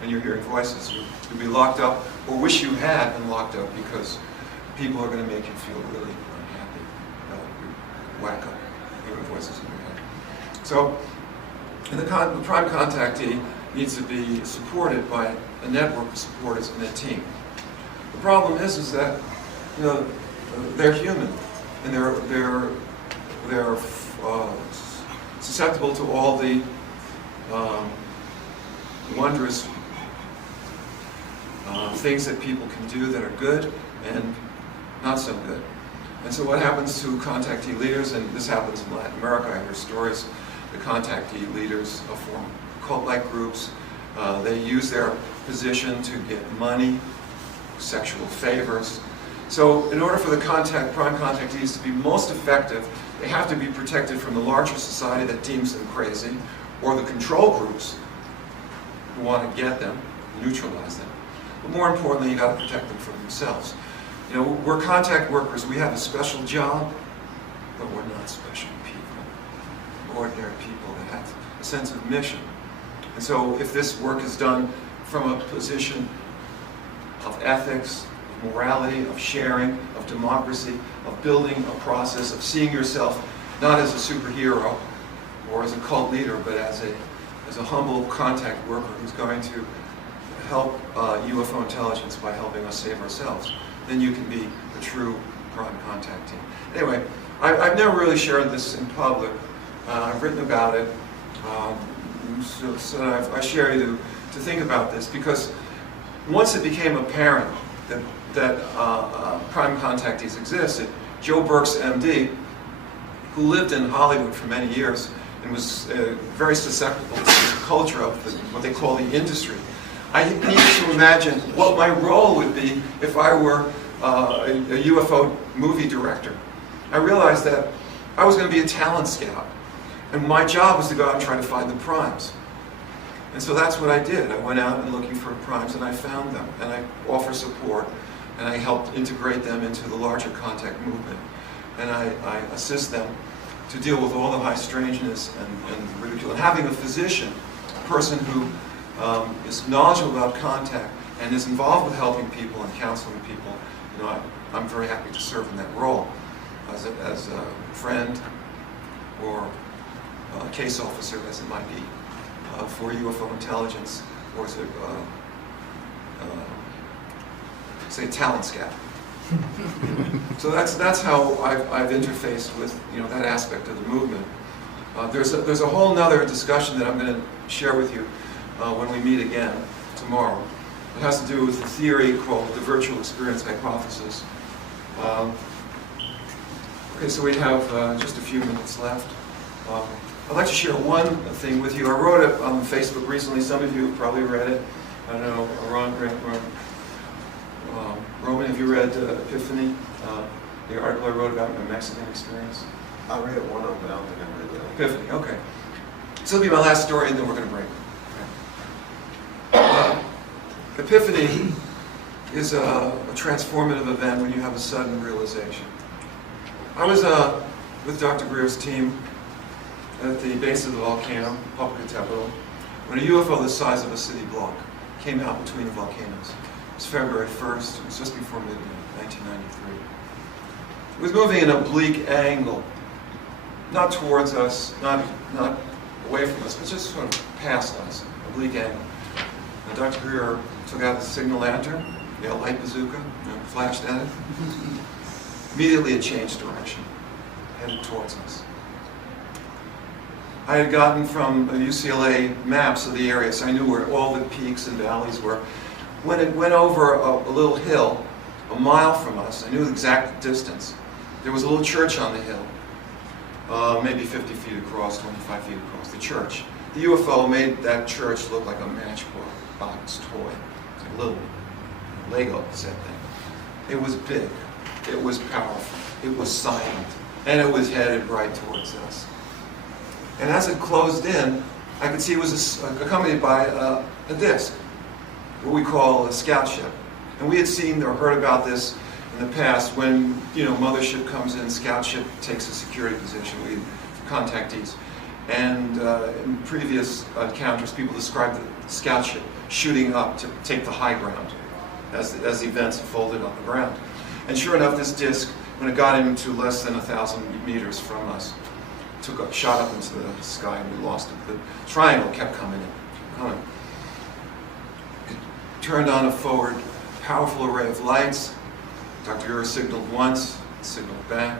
and you're hearing voices. You'll be locked up, or wish you had been locked up, because people are going to make you feel really unhappy. You whack up hearing voices in your head. So, and the prime contactee needs to be supported by a network of supporters and a team. The problem is that, you know, they're human, and they're susceptible to all the wondrous things that people can do that are good and not so good. And so what happens to contactee leaders, and this happens in Latin America, I hear stories, the contactee leaders form cult-like groups. They use their position to get money, sexual favors. So in order for the prime contactees to be most effective, they have to be protected from the larger society that deems them crazy, or the control groups who want to get them, neutralize them. But more importantly, you got to protect them from themselves. You know, we're contact workers. We have a special job, but we're not special people. Ordinary people that have a sense of mission. And so if this work is done from a position of ethics, of morality, of sharing, of democracy, of building a process, of seeing yourself not as a superhero or as a cult leader, but as a humble contact worker who's going to help UFO intelligence by helping us save ourselves, then you can be a true prime contactee. Anyway, I've never really shared this in public. I've written about it, so I share you to think about this, because once it became apparent that prime contactees existed, Joe Burkes, MD, who lived in Hollywood for many years and was very susceptible to the culture of what they call the industry, I needed to imagine what my role would be if I were a UFO movie director. I realized that I was going to be a talent scout, and my job was to go out and try to find the primes. And so that's what I did. I went out and looking for primes, and I found them, and I offer support, and I helped integrate them into the larger contact movement. And I assist them to deal with all the high strangeness and ridicule. And having a physician, a person who is knowledgeable about contact and is involved with helping people and counseling people, you know, I'm very happy to serve in that role as a friend or a case officer, as it might be, for UFO intelligence, or as a say talent scout. So that's how I've interfaced with, you know, that aspect of the movement. There's a whole nother discussion that I'm going to share with you when we meet again tomorrow. It has to do with the theory called the virtual experience hypothesis. Okay, so we have just a few minutes left. I'd like to share one thing with you. I wrote it on Facebook recently. Some of you have probably read it. I don't know, Roman, have you read Epiphany? The article I wrote about my Mexican experience? I read one of them, but I don't think I read that. Epiphany, okay. This will be my last story, and then we're going to break. Okay. Epiphany is a transformative event when you have a sudden realization. I was with Dr. Greer's team at the base of the volcano, Popocatépetl, when a UFO the size of a city block came out between the volcanoes. It was February 1st, it was just before midnight, 1993. It was moving in an oblique angle, not towards us, not away from us, but just sort of past us, oblique angle. And Dr. Greer took out the signal lantern, a light bazooka, flashed at it. Immediately it changed direction, headed towards us. I had gotten from UCLA maps of the area, so I knew where all the peaks and valleys were. When it went over a little hill, a mile from us, I knew the exact distance. There was a little church on the hill, maybe 50 feet across, 25 feet across, the church. The UFO made that church look like a matchbox toy, like a little Lego set thing. It was big. It was powerful. It was silent. And it was headed right towards us. And as it closed in, I could see it was accompanied by a disc, what we call a scout ship. And we had seen or heard about this in the past when, mothership comes in, scout ship takes a security position, contactees. And in previous encounters, people described the scout ship shooting up to take the high ground as the events unfolded on the ground. And sure enough, this disc, when it got into less than 1,000 meters from us, shot up into the sky and we lost it. The triangle kept coming in, It turned on a forward, powerful array of lights. Dr. Ura signaled once, signaled back,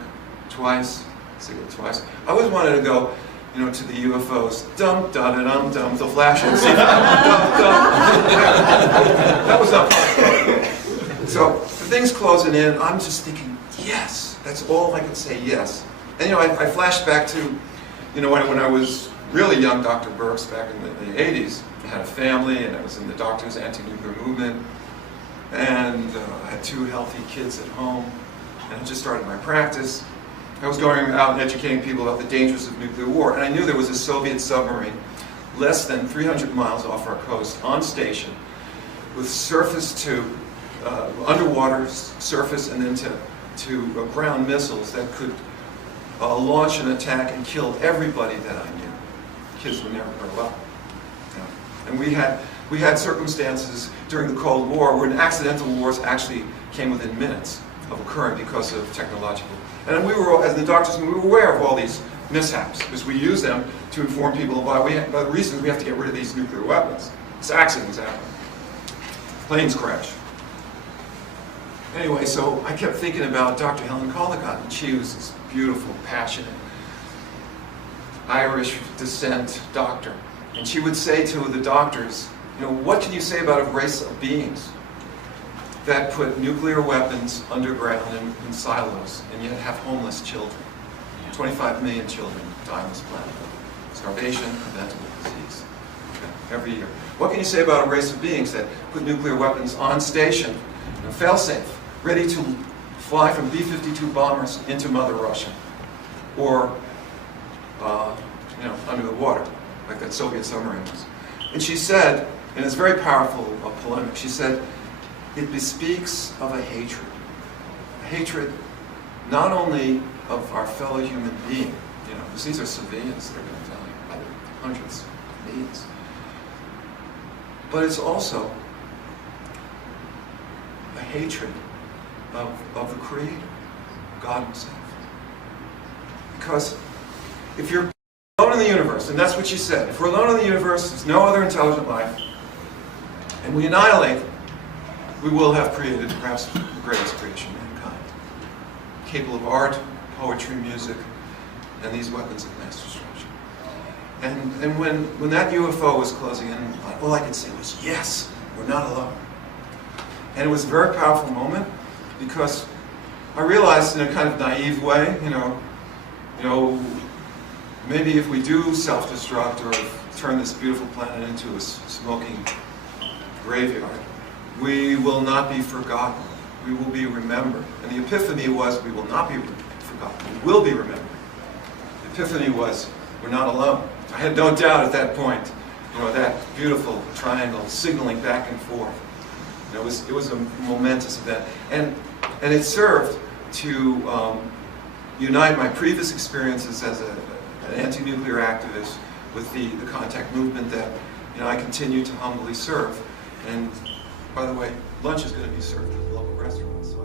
twice, signaled twice. I always wanted to go, to the UFOs, dum, da, da, dum, dum, the flash and see, dum, dum. That was not fun. So the thing's closing in. I'm just thinking, yes. That's all I could say, yes. And I flashed back to, when I was really young, Dr. Burkes, back in the 80s. I had a family, and I was in the doctor's anti-nuclear movement, and I had 2 healthy kids at home, and I just started my practice. I was going out and educating people about the dangers of nuclear war, and I knew there was a Soviet submarine less than 300 miles off our coast, on station, with surface to underwater surface and then to ground missiles that could launch an attack and kill everybody that I knew. Kids would never grow up. And we had circumstances during the Cold War when accidental wars actually came within minutes of occurring because of technological. And we were, as the doctors, we were aware of all these mishaps because we use them to inform people about the reasons we have to get rid of these nuclear weapons. It's accidents happen. Planes crash. Anyway, so I kept thinking about Dr. Helen Caldicott, and she was this beautiful, passionate, Irish descent doctor. And she would say to the doctors, what can you say about a race of beings that put nuclear weapons underground in silos and yet have homeless children? 25 million children die on this planet. Starvation, preventable disease, every year. What can you say about a race of beings that put nuclear weapons on station, fail-safe, ready to fly from B-52 bombers into Mother Russia, or under the water, like that Soviet submarine was? And she said, and it's very powerful polemic, she said, it bespeaks of a hatred not only of our fellow human being, because these are civilians, they're going to tell you, by the hundreds of millions, but it's also a hatred of the Creator, God Himself. Because if you're alone in the universe, and that's what she said, if we're alone in the universe, there's no other intelligent life, and we annihilate, we will have created perhaps the greatest creation of mankind, capable of art, poetry, music, and these weapons of mass destruction. And when that UFO was closing in, all I could say was, yes, we're not alone. And it was a very powerful moment because I realized in a kind of naive way, maybe if we do self-destruct or turn this beautiful planet into a smoking graveyard, we will not be forgotten. We will be remembered. And the epiphany was we will not be forgotten. We will be remembered. The epiphany was we're not alone. I had no doubt at that point, that beautiful triangle signaling back and forth. It was a momentous event. And it served to unite my previous experiences as an anti-nuclear activist with the contact movement that I continue to humbly serve. And by the way, lunch is going to be served at the local restaurant, so